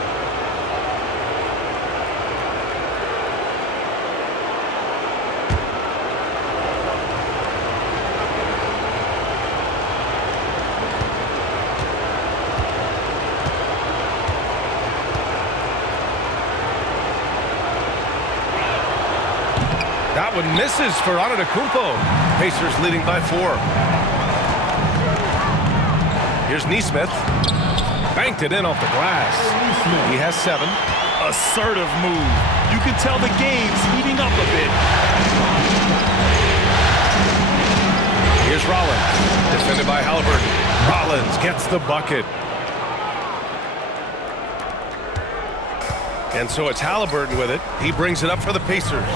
That one misses for Antetokounmpo. Pacers leading by 4. Here's Nesmith. Banked it in off the glass. He has 7. Assertive move. You can tell the game's heating up a bit. Here's Rollins. Defended by Halliburton. Rollins gets the bucket. And so it's Halliburton with it. He brings it up for the Pacers.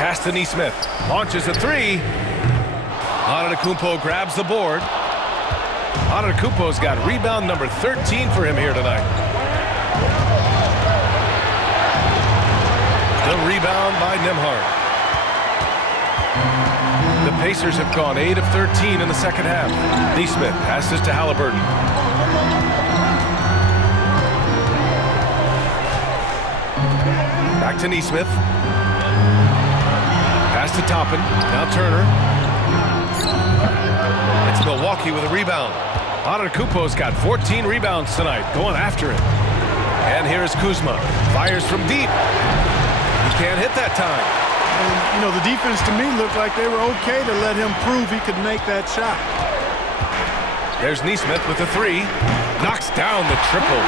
Pass to Nesmith. Launches a 3. Antetokounmpo grabs the board. Antetokounmpo's got rebound number 13 for him here tonight. The rebound by Nembhard. The Pacers have gone 8 of 13 in the second half. Nesmith passes to Halliburton. Back to Nesmith. Pass to Toppin. Now Turner. It's Milwaukee with a rebound. Antetokounmpo's got 14 rebounds tonight, going after it. And here's Kuzma. Fires from deep. He can't hit that time. And, you know, the defense to me looked like they were okay to let him prove he could make that shot. There's Nesmith with a 3. Knocks down the triple.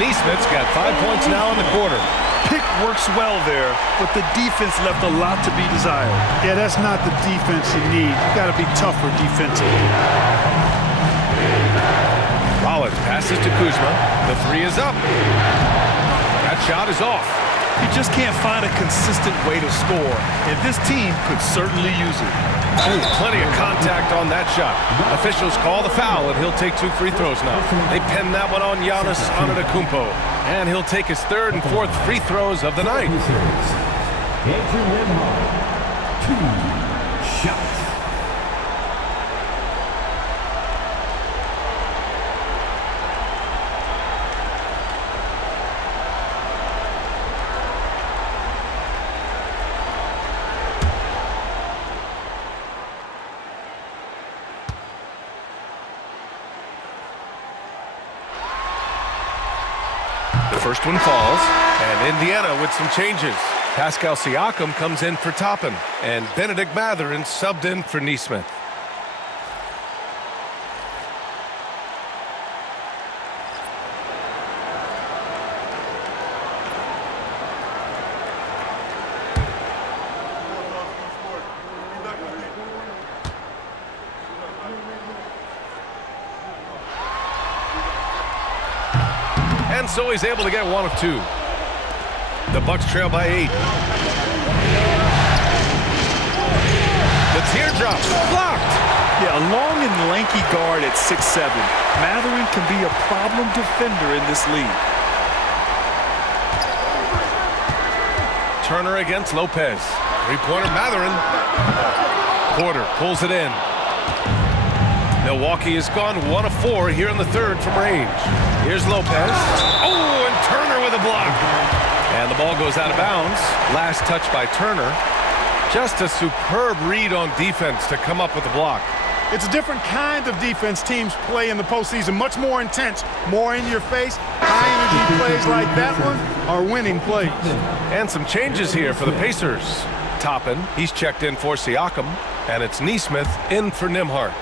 Nesmith's got 5 points now in the quarter. Pick works well there, but the defense left a lot to be desired. Yeah, that's not the defense you need. You got to be tougher defensively. Rollins passes to Kuzma. The 3 is up. That shot is off. You just can't find a consistent way to score, and this team could certainly use it. Oh, plenty of contact on that shot. Officials call the foul, and he'll take 2 free throws now. They pen that one on Giannis Antetokounmpo, and he'll take his 3rd and 4th free throws of the night. Andrew Nembhard, 2 shots. First one falls, and Indiana with some changes. Pascal Siakam comes in for Toppin, and Benedict Mathurin subbed in for Nesmith. And so he's able to get one of two. The Bucks trail by 8. The teardrop blocked. Yeah, a long and lanky guard at 6'7". Mathurin can be a problem defender in this league. Turner against Lopez. Three-pointer Mathurin. Porter pulls it in. Milwaukee has gone 1 of 4 here in the third from range. Here's Lopez. Oh, and Turner with a block. And the ball goes out of bounds. Last touch by Turner. Just a superb read on defense to come up with the block. It's a different kind of defense teams play in the postseason. Much more intense, more in your face. High-energy plays like that one are winning plays. And some changes here for the Pacers. Toppin, he's checked in for Siakam. And it's Nesmith in for Nembhard.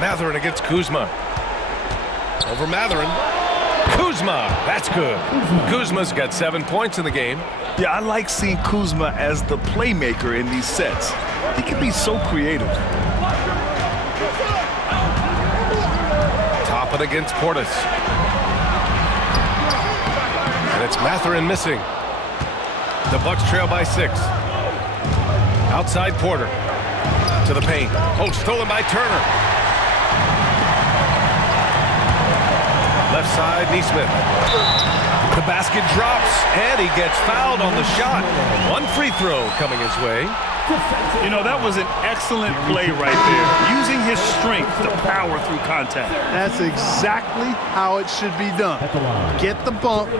Mathurin against Kuzma. Over Mathurin. Kuzma, that's good. Kuzma's got 7 points in the game. Yeah, I like seeing Kuzma as the playmaker in these sets. He can be so creative. Toppin against Portis. And it's Mathurin missing. The Bucks trail by 6. Outside Porter. To the paint. Oh, stolen by Turner. Left side, Nesmith. The basket drops, and he gets fouled on the shot. One free throw coming his way. You know, that was an excellent play right there. Using his strength to power through contact. That's exactly how it should be done. Get the bump,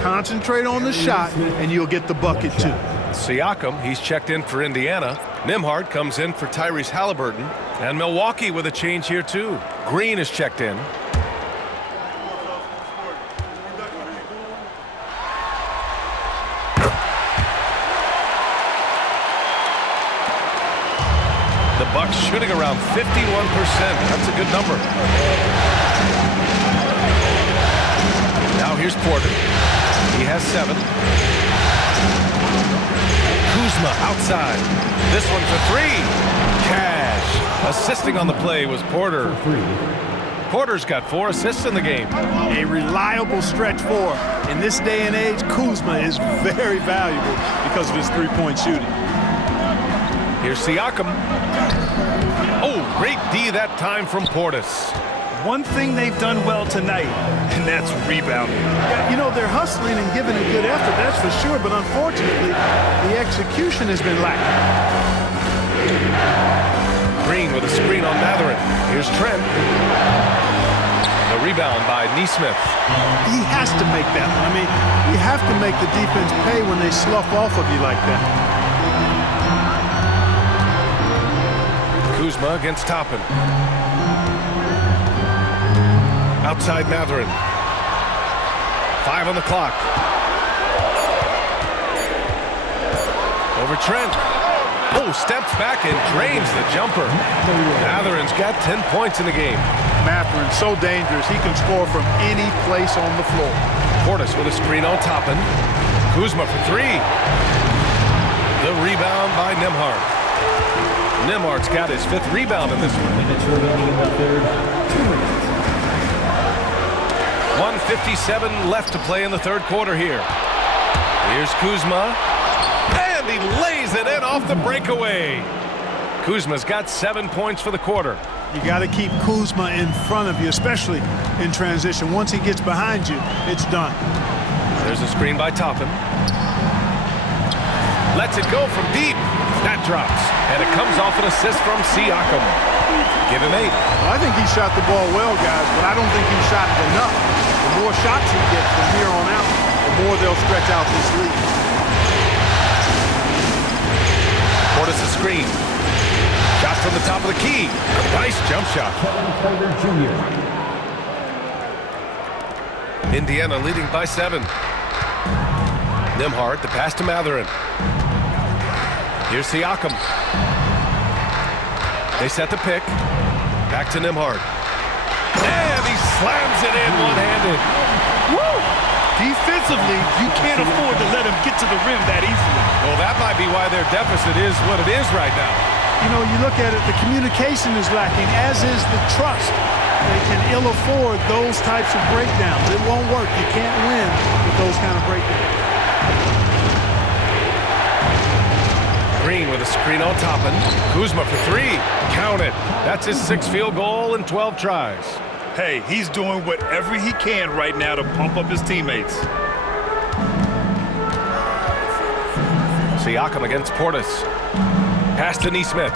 concentrate on the shot, and you'll get the bucket too. Siakam, he's checked in for Indiana. Nembhard comes in for Tyrese Halliburton. And Milwaukee with a change here too. Green is checked in. The Bucks shooting around 51%. That's a good number. Now here's Porter. He has 7. Kuzma outside. This one for 3. Cash. Assisting on the play was Porter. Porter's got 4 assists in the game. A reliable stretch 4. In this day and age, Kuzma is very valuable because of his three-point shooting. Here's Siakam. Oh, great D that time from Portis. One thing they've done well tonight, and that's rebounding. You know, they're hustling and giving a good effort, that's for sure, but unfortunately, the execution has been lacking. Green with a screen on Mathurin. Here's Trent. The rebound by Nesmith. He has to make that one. I mean, you have to make the defense pay when they slough off of you like that. Kuzma against Toppin. Outside Mathurin. 5 on the clock. Over Trent. Oh, steps back and drains the jumper. Mathurin's got 10 points in the game. Mathurin, so dangerous. He can score from any place on the floor. Portis with a screen on Toppin. Kuzma for 3. The rebound by Nembhard. Nembhard's got his 5th rebound in this one. Minutes remaining in the third. 2 minutes. 1:57 left to play in the third quarter here. Here's Kuzma. And he lays it in off the breakaway. Kuzma's got 7 points for the quarter. You got to keep Kuzma in front of you, especially in transition. Once he gets behind you, it's done. There's a screen by Toppin. Lets it go from deep. That drops. And it comes off an assist from Siakam. Give him 8. Well, I think he shot the ball well, guys, but I don't think he shot it enough. The more shots he gets from here on out, the more they'll stretch out this lead. Portis a screen. Shot from the top of the key. Nice jump shot. Indiana leading by 7. Nembhard, the pass to Mathurin. Here's Siakam. They set the pick. Back to Nembhard. And he slams it in one-handed. Woo! Defensively, you can't afford to let him get to the rim that easily. Well, that might be why their deficit is what it is right now. You know, you look at it, the communication is lacking, as is the trust. They can ill afford those types of breakdowns. It won't work. You can't win with those kind of breakdowns. Green with a screen on Toppin. Kuzma for 3. Count it. That's his 6th field goal in 12 tries. Hey, he's doing whatever he can right now to pump up his teammates. Siakam against Portis. Pass to Nesmith.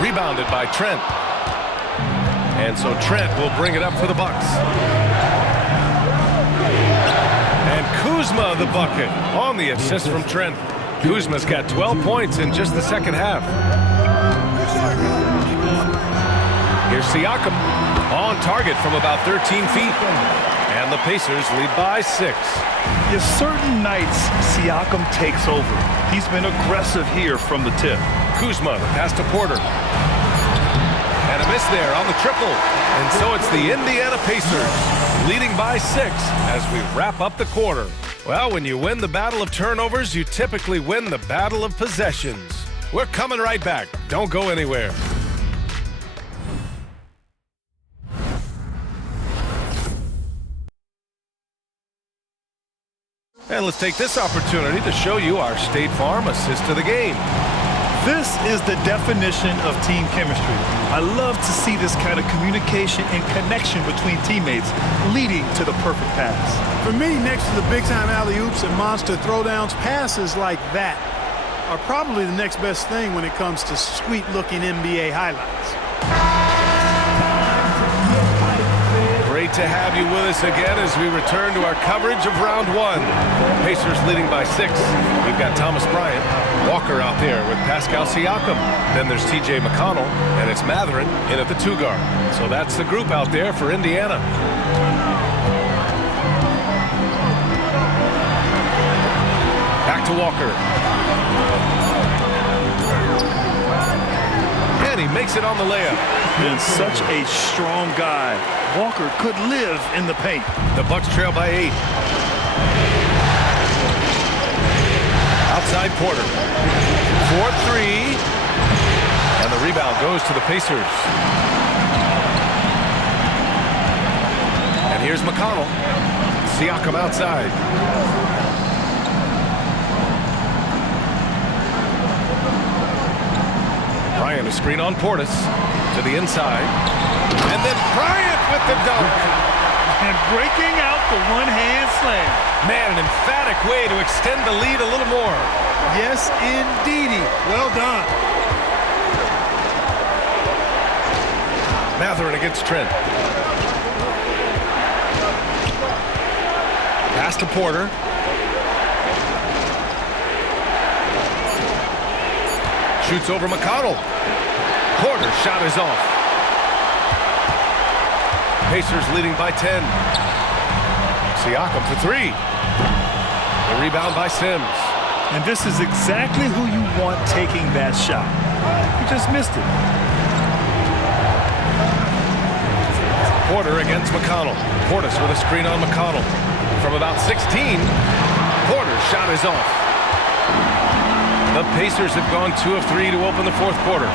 Rebounded by Trent. And so Trent will bring it up for the Bucks. And Kuzma the bucket on the assist from Trent. Kuzma's got 12 points in just the second half. Here's Siakam on target from about 13 feet. And the Pacers lead by 6. Yes, certain nights Siakam takes over. He's been aggressive here from the tip. Kuzma, the pass to Porter. And a miss there on the triple. And so it's the Indiana Pacers leading by 6 as we wrap up the quarter. Well, when you win the battle of turnovers, you typically win the battle of possessions. We're coming right back. Don't go anywhere. And let's take this opportunity to show you our State Farm assist to the game. This is the definition of team chemistry. I love to see this kind of communication and connection between teammates leading to the perfect pass. For me, next to the big-time alley-oops and monster throwdowns, passes like that are probably the next best thing when it comes to sweet-looking NBA highlights. Great to have you with us again as we return to our coverage of round 1. Pacers leading by 6. We've got Thomas Bryant, Walker out there with Pascal Siakam. Then there's TJ McConnell, and it's Mathurin in at the 2 guard. So that's the group out there for Indiana. Back to Walker. And he makes it on the layup. And such a strong guy. Walker could live in the paint. The Bucks trail by 8. Outside Porter. 4-3. And the rebound goes to the Pacers. And here's McConnell. Siakam outside. Bryant a screen on Portis to the inside. And then Bryant with the dunk. And breaking out the one-hand slam. Man, an emphatic way to extend the lead a little more. Yes, indeedy. Well done. Mathurin against Trent. Pass to Porter. Shoots over McConnell. Porter's shot is off. Pacers leading by 10. Siakam for 3. The rebound by Sims. And this is exactly who you want taking that shot. He just missed it. Porter against McConnell. Portis with a screen on McConnell. From about 16, Porter's shot is off. The Pacers have gone 2 of 3 to open the 4th quarter.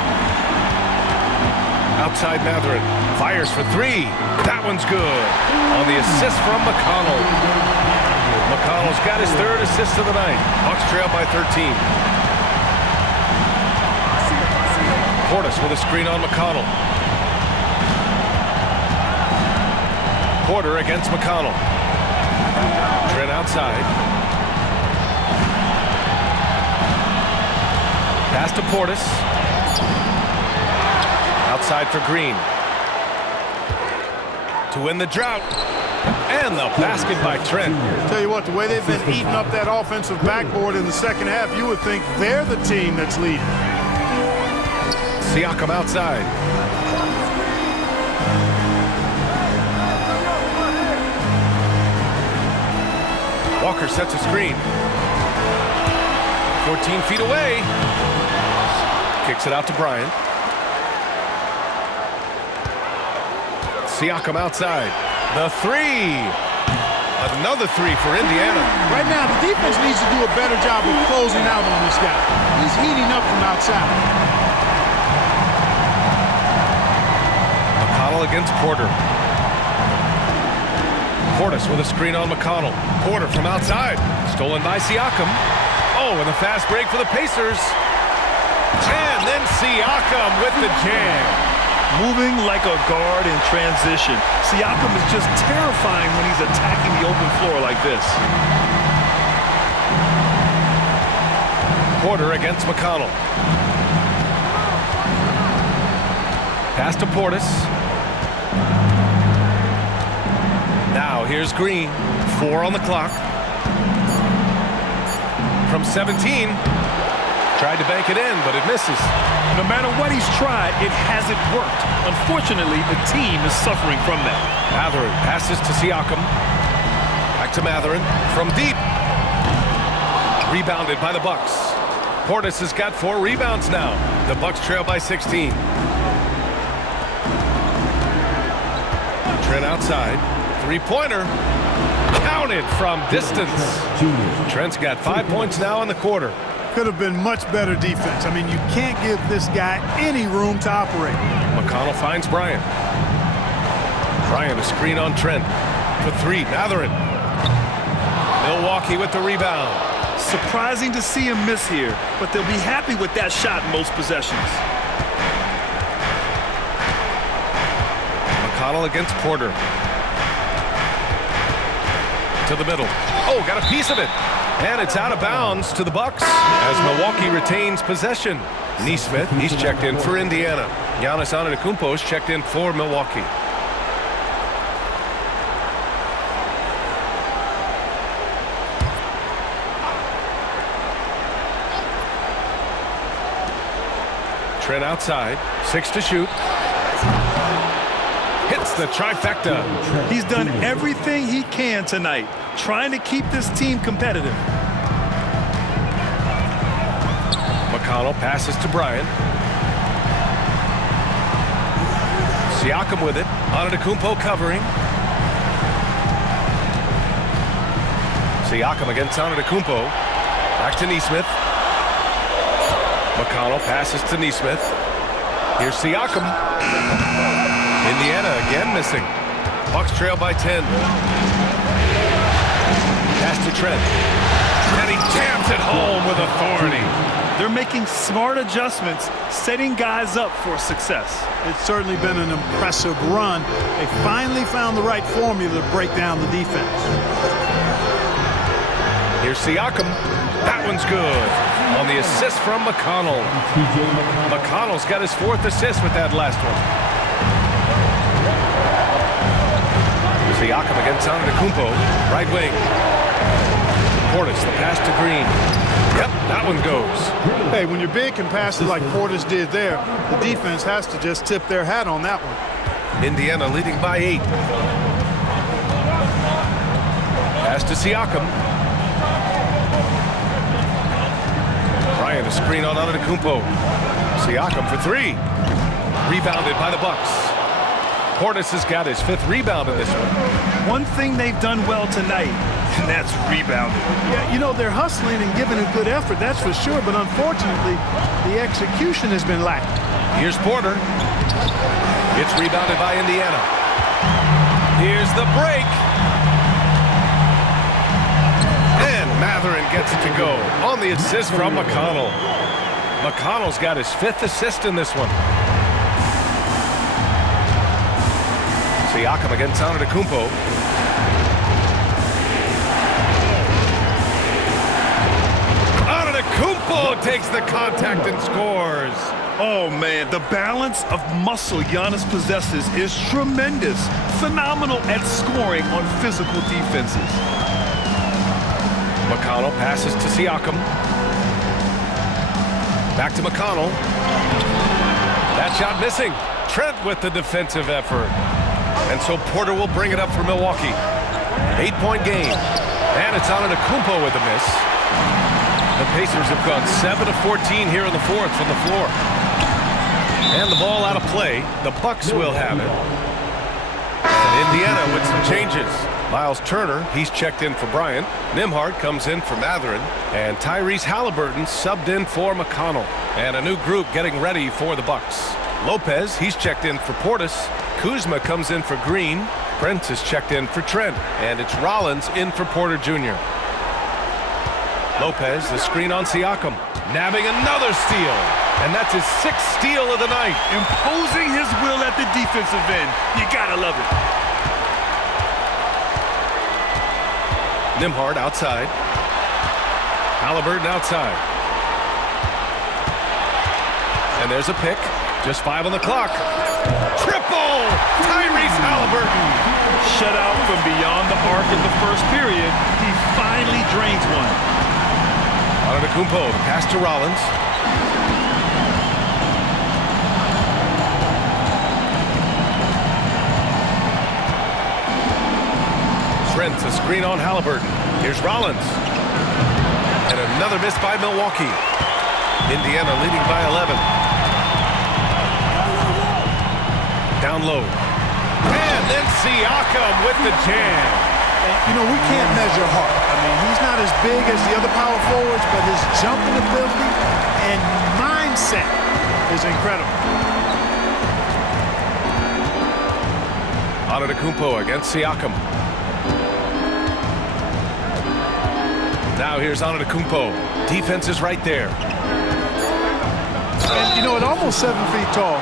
Outside Mathurin. Fires for 3. That one's good. On the assist from McConnell. McConnell's got his 3rd assist of the night. Bucks trail by 13. Portis with a screen on McConnell. Porter against McConnell. Trent outside. Pass to Portis. Outside for Green. To win the drought. And the basket by Trent. Tell you what, the way they've been eating up that offensive backboard in the second half, you would think they're the team that's leading. Siakam outside. Walker sets a screen. 14 feet away. Kicks it out to Bryant. Siakam outside. The three. Another three for Indiana. Right now, the defense needs to do a better job of closing out on this guy. He's heating up from outside. McConnell against Porter. Portis with a screen on McConnell. Porter from outside. Stolen by Siakam. Oh, and a fast break for the Pacers. And then Siakam with the jam. Moving like a guard in transition. Siakam is just terrifying when he's attacking the open floor like this. Porter against McConnell. Pass to Portis. Now here's Green. 4 on the clock. From 17. Tried to bank it in, but it misses. No matter what he's tried, it hasn't worked. Unfortunately, the team is suffering from that. Mathurin passes to Siakam. Back to Mathurin from deep. Rebounded by the Bucks. Portis has got 4 rebounds now. The Bucks trail by 16. Trent outside. Three-pointer. Counted from distance. Trent's got 5 points now in the quarter. Could have been much better defense. I mean, you can't give this guy any room to operate. McConnell finds Bryant. Bryant a screen on Trent. For 3, Mathurin. Milwaukee with the rebound. Surprising to see him miss here, but they'll be happy with that shot most possessions. McConnell against Porter. To the middle. Oh, got a piece of it. And it's out of bounds to the Bucks as Milwaukee retains possession. Nesmith, he's checked in for Indiana. Giannis Antetokounmpo's checked in for Milwaukee. Trent outside, 6 to shoot. Hits the trifecta. He's done everything he can tonight, trying to keep this team competitive. McConnell passes to Bryant. Siakam with it. Antetokounmpo covering. Siakam against Antetokounmpo. Back to Nesmith. McConnell passes to Nesmith. Here's Siakam. Indiana again missing. Bucks trail by 10. Pass to Trent. And he jams it home with authority. They're making smart adjustments, setting guys up for success. It's certainly been an impressive run. They finally found the right formula to break down the defense. Here's Siakam. That one's good. On the assist from McConnell. McConnell's got his 4th assist with that last one. Siakam against Antetokounmpo. Right wing. Portis, the pass to Green. Yep, that one goes. Hey, when you're big and pass it like Portis did there, the defense has to just tip their hat on that one. Indiana leading by 8. Pass to Siakam. Bryant a screen on Antetokounmpo. Siakam for 3. Rebounded by the Bucks. Portis has got his 5th rebound in this one. One thing they've done well tonight, and that's rebounding. Yeah, you know, they're hustling and giving a good effort, that's for sure, but unfortunately, the execution has been lacking. Here's Porter. It's rebounded by Indiana. Here's the break. And Mathurin gets it to go on the assist from McConnell. McConnell's got his 5th assist in this one. Siakam against Antetokounmpo. Antetokounmpo takes the contact and scores. Oh, man, the balance of muscle Giannis possesses is tremendous. Phenomenal at scoring on physical defenses. McConnell passes to Siakam. Back to McConnell. shot missing. Trent with the defensive effort. And so Porter will bring it up for Milwaukee. 8-point game. And it's Antetokounmpo with a miss. The Pacers have gone 7 of 14 here in the fourth from the floor. And the ball out of play. The Bucks will have it. And Indiana with some changes. Miles Turner, he's checked in for Bryant. Nembhard comes in for Mathurin. And Tyrese Halliburton subbed in for McConnell. And a new group getting ready for the Bucks. Lopez, he's checked in for Portis. Kuzma comes in for Green. Prince is checked in for Trent. And it's Rollins in for Porter Jr. Lopez, the screen on Siakam. Nabbing another steal. And that's his 6th steal of the night. Imposing his will at the defensive end. You gotta love it. Nembhard outside. Halliburton outside. And there's a pick. Just 5 on the clock. Triple! Tyrese Halliburton. Shut out from beyond the arc in the first period. He finally drains one. Antetokounmpo, the pass to Rollins. Trent, a screen on Halliburton. Here's Rollins. And another miss by Milwaukee. Indiana leading by 11. Down low. And then Siakam with the jam. You know, we can't measure Hart. I mean, he's not as big as the other power forwards, but his jumping ability and mindset is incredible. Antetokounmpo against Siakam. Now here's Antetokounmpo. Defense is right there. And, you know, at almost 7 feet tall,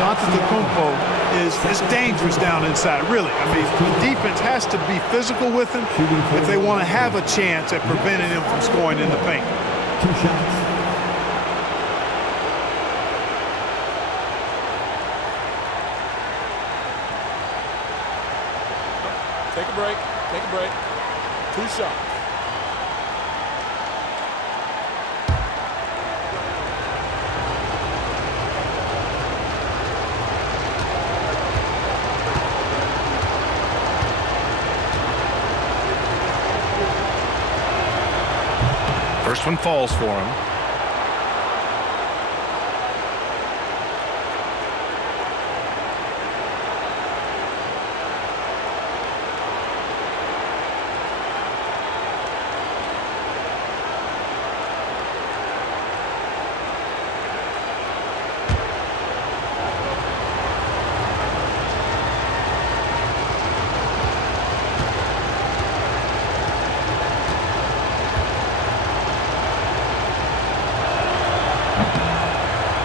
Antetokounmpo is dangerous down inside, really. I mean, the defense has to be physical with him if they want to have a chance at preventing him from scoring in the paint. 2 shots. Take a break. Take a break. 2 shots. First one falls for him.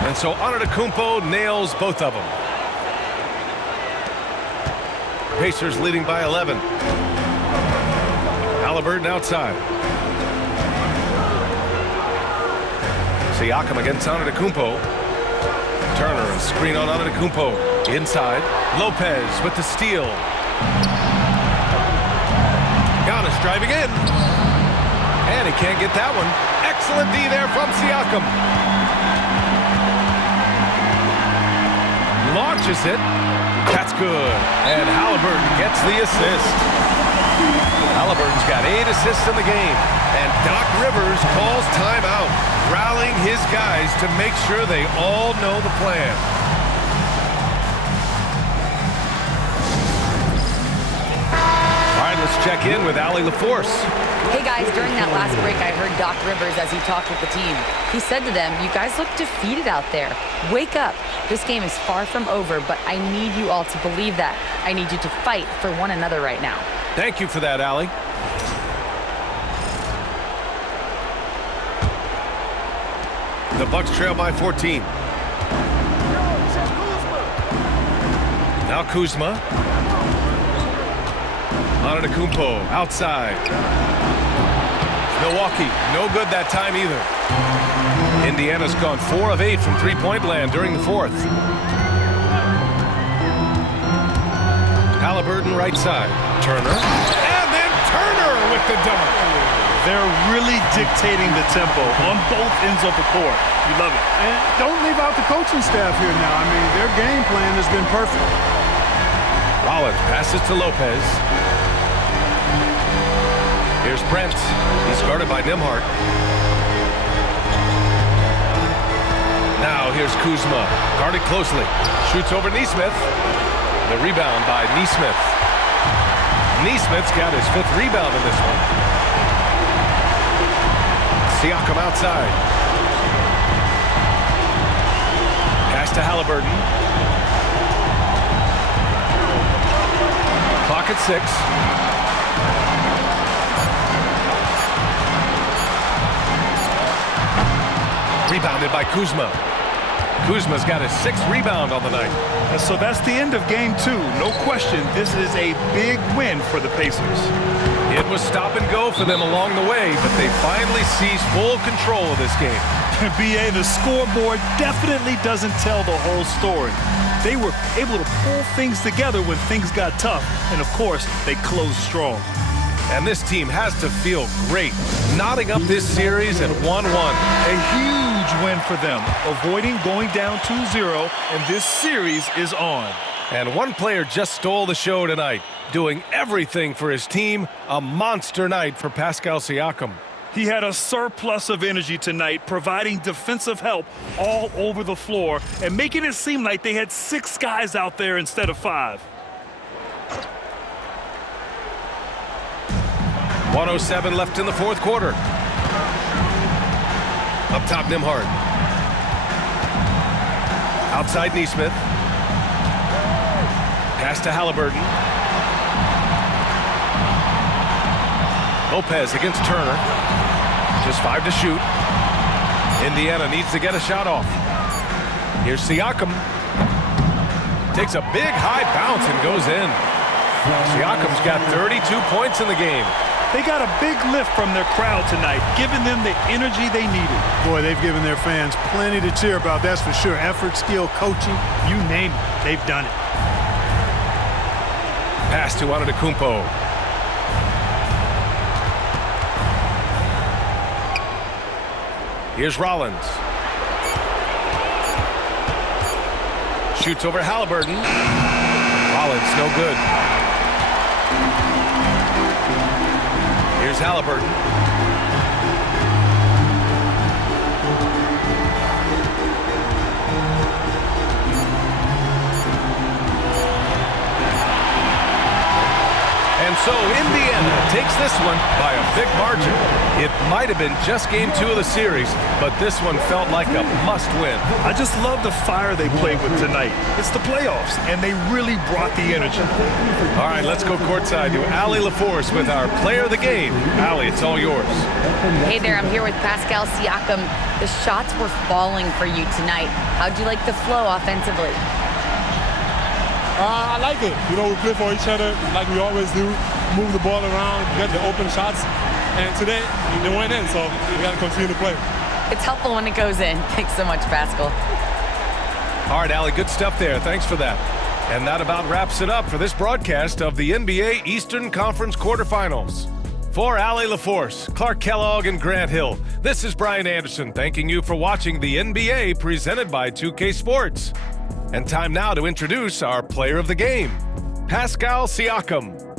And so Antetokounmpo nails both of them. Pacers leading by 11. Halliburton outside. Siakam against Antetokounmpo. Turner and screen on Antetokounmpo. Inside. Lopez with the steal. Giannis driving in. And he can't get that one. Excellent D there from Siakam. Launches it. That's good. And Halliburton gets the assist. Halliburton's got 8 assists in the game. And Doc Rivers calls timeout, rallying his guys to make sure they all know the plan. All right, let's check in with Allie LaForce. Hey guys, during that last break, I heard Doc Rivers as he talked with the team. He said to them, "You guys look defeated out there. Wake up. This game is far from over, but I need you all to believe that. I need you to fight for one another right now." Thank you for that, Allie. The Bucks trail by 14. Now Kuzma. Antetokounmpo outside. Milwaukee, no good that time either. Indiana's gone 4 of 8 from three-point land during the fourth. Halliburton right side. Turner. And then Turner with the dunk. They're really dictating the tempo on both ends of the court. You love it. And don't leave out the coaching staff here now. I mean, their game plan has been perfect. Rollins passes to Lopez. Here's Brent. He's guarded by Nembhard. Now here's Kuzma, guarded closely. Shoots over Nesmith. The rebound by Nesmith. Nesmith's got his 5th rebound in this one. Siakam outside. Pass to Halliburton. Clock at 6. Rebounded by Kuzma. Kuzma's got his 6th rebound on the night. And so that's the end of game 2. No question, this is a big win for the Pacers. It was stop and go for them along the way, but they finally seized full control of this game. B.A., the scoreboard definitely doesn't tell the whole story. They were able to pull things together when things got tough, and of course, they closed strong. And this team has to feel great, knotting up this series at 1-1. A huge win for them, avoiding going down 2-0, and this series is on. And one player just stole the show tonight, doing everything for his team. A monster night for Pascal Siakam. He had a surplus of energy tonight, providing defensive help all over the floor and making it seem like they had 6 guys out there instead of 5. 1:07 left in the 4th quarter. Up top, Nembhard. Outside, Nesmith. Pass to Halliburton. Lopez against Turner. Just 5 to shoot. Indiana needs to get a shot off. Here's Siakam. Takes a big high bounce and goes in. Siakam's got 32 points in the game. They got a big lift from their crowd tonight, giving them the energy they needed. Boy, they've given their fans plenty to cheer about, that's for sure. Effort, skill, coaching, you name it, they've done it. Pass to Antetokounmpo. Here's Rollins. Shoots over Halliburton. Rollins, no good. Here's Halliburton. And so Indiana takes this one by a big margin. It might have been just game 2 of the series, but this one felt like a must-win. I just love the fire they played with tonight. It's the playoffs, and they really brought the energy. All right, let's go courtside to Allie LaForce with our player of the game. Allie, it's all yours. Hey there, I'm here with Pascal Siakam. The shots were falling for you tonight. How'd you like the flow offensively? I like it. You know, we play for each other like we always do. Move the ball around, get the open shots. And today, they went in, so we got to continue to play. It's helpful when it goes in. Thanks so much, Pascal. All right, Allie, good stuff there. Thanks for that. And that about wraps it up for this broadcast of the NBA Eastern Conference quarterfinals. For Allie LaForce, Clark Kellogg, and Grant Hill, this is Brian Anderson thanking you for watching the NBA presented by 2K Sports. And time now to introduce our player of the game, Pascal Siakam.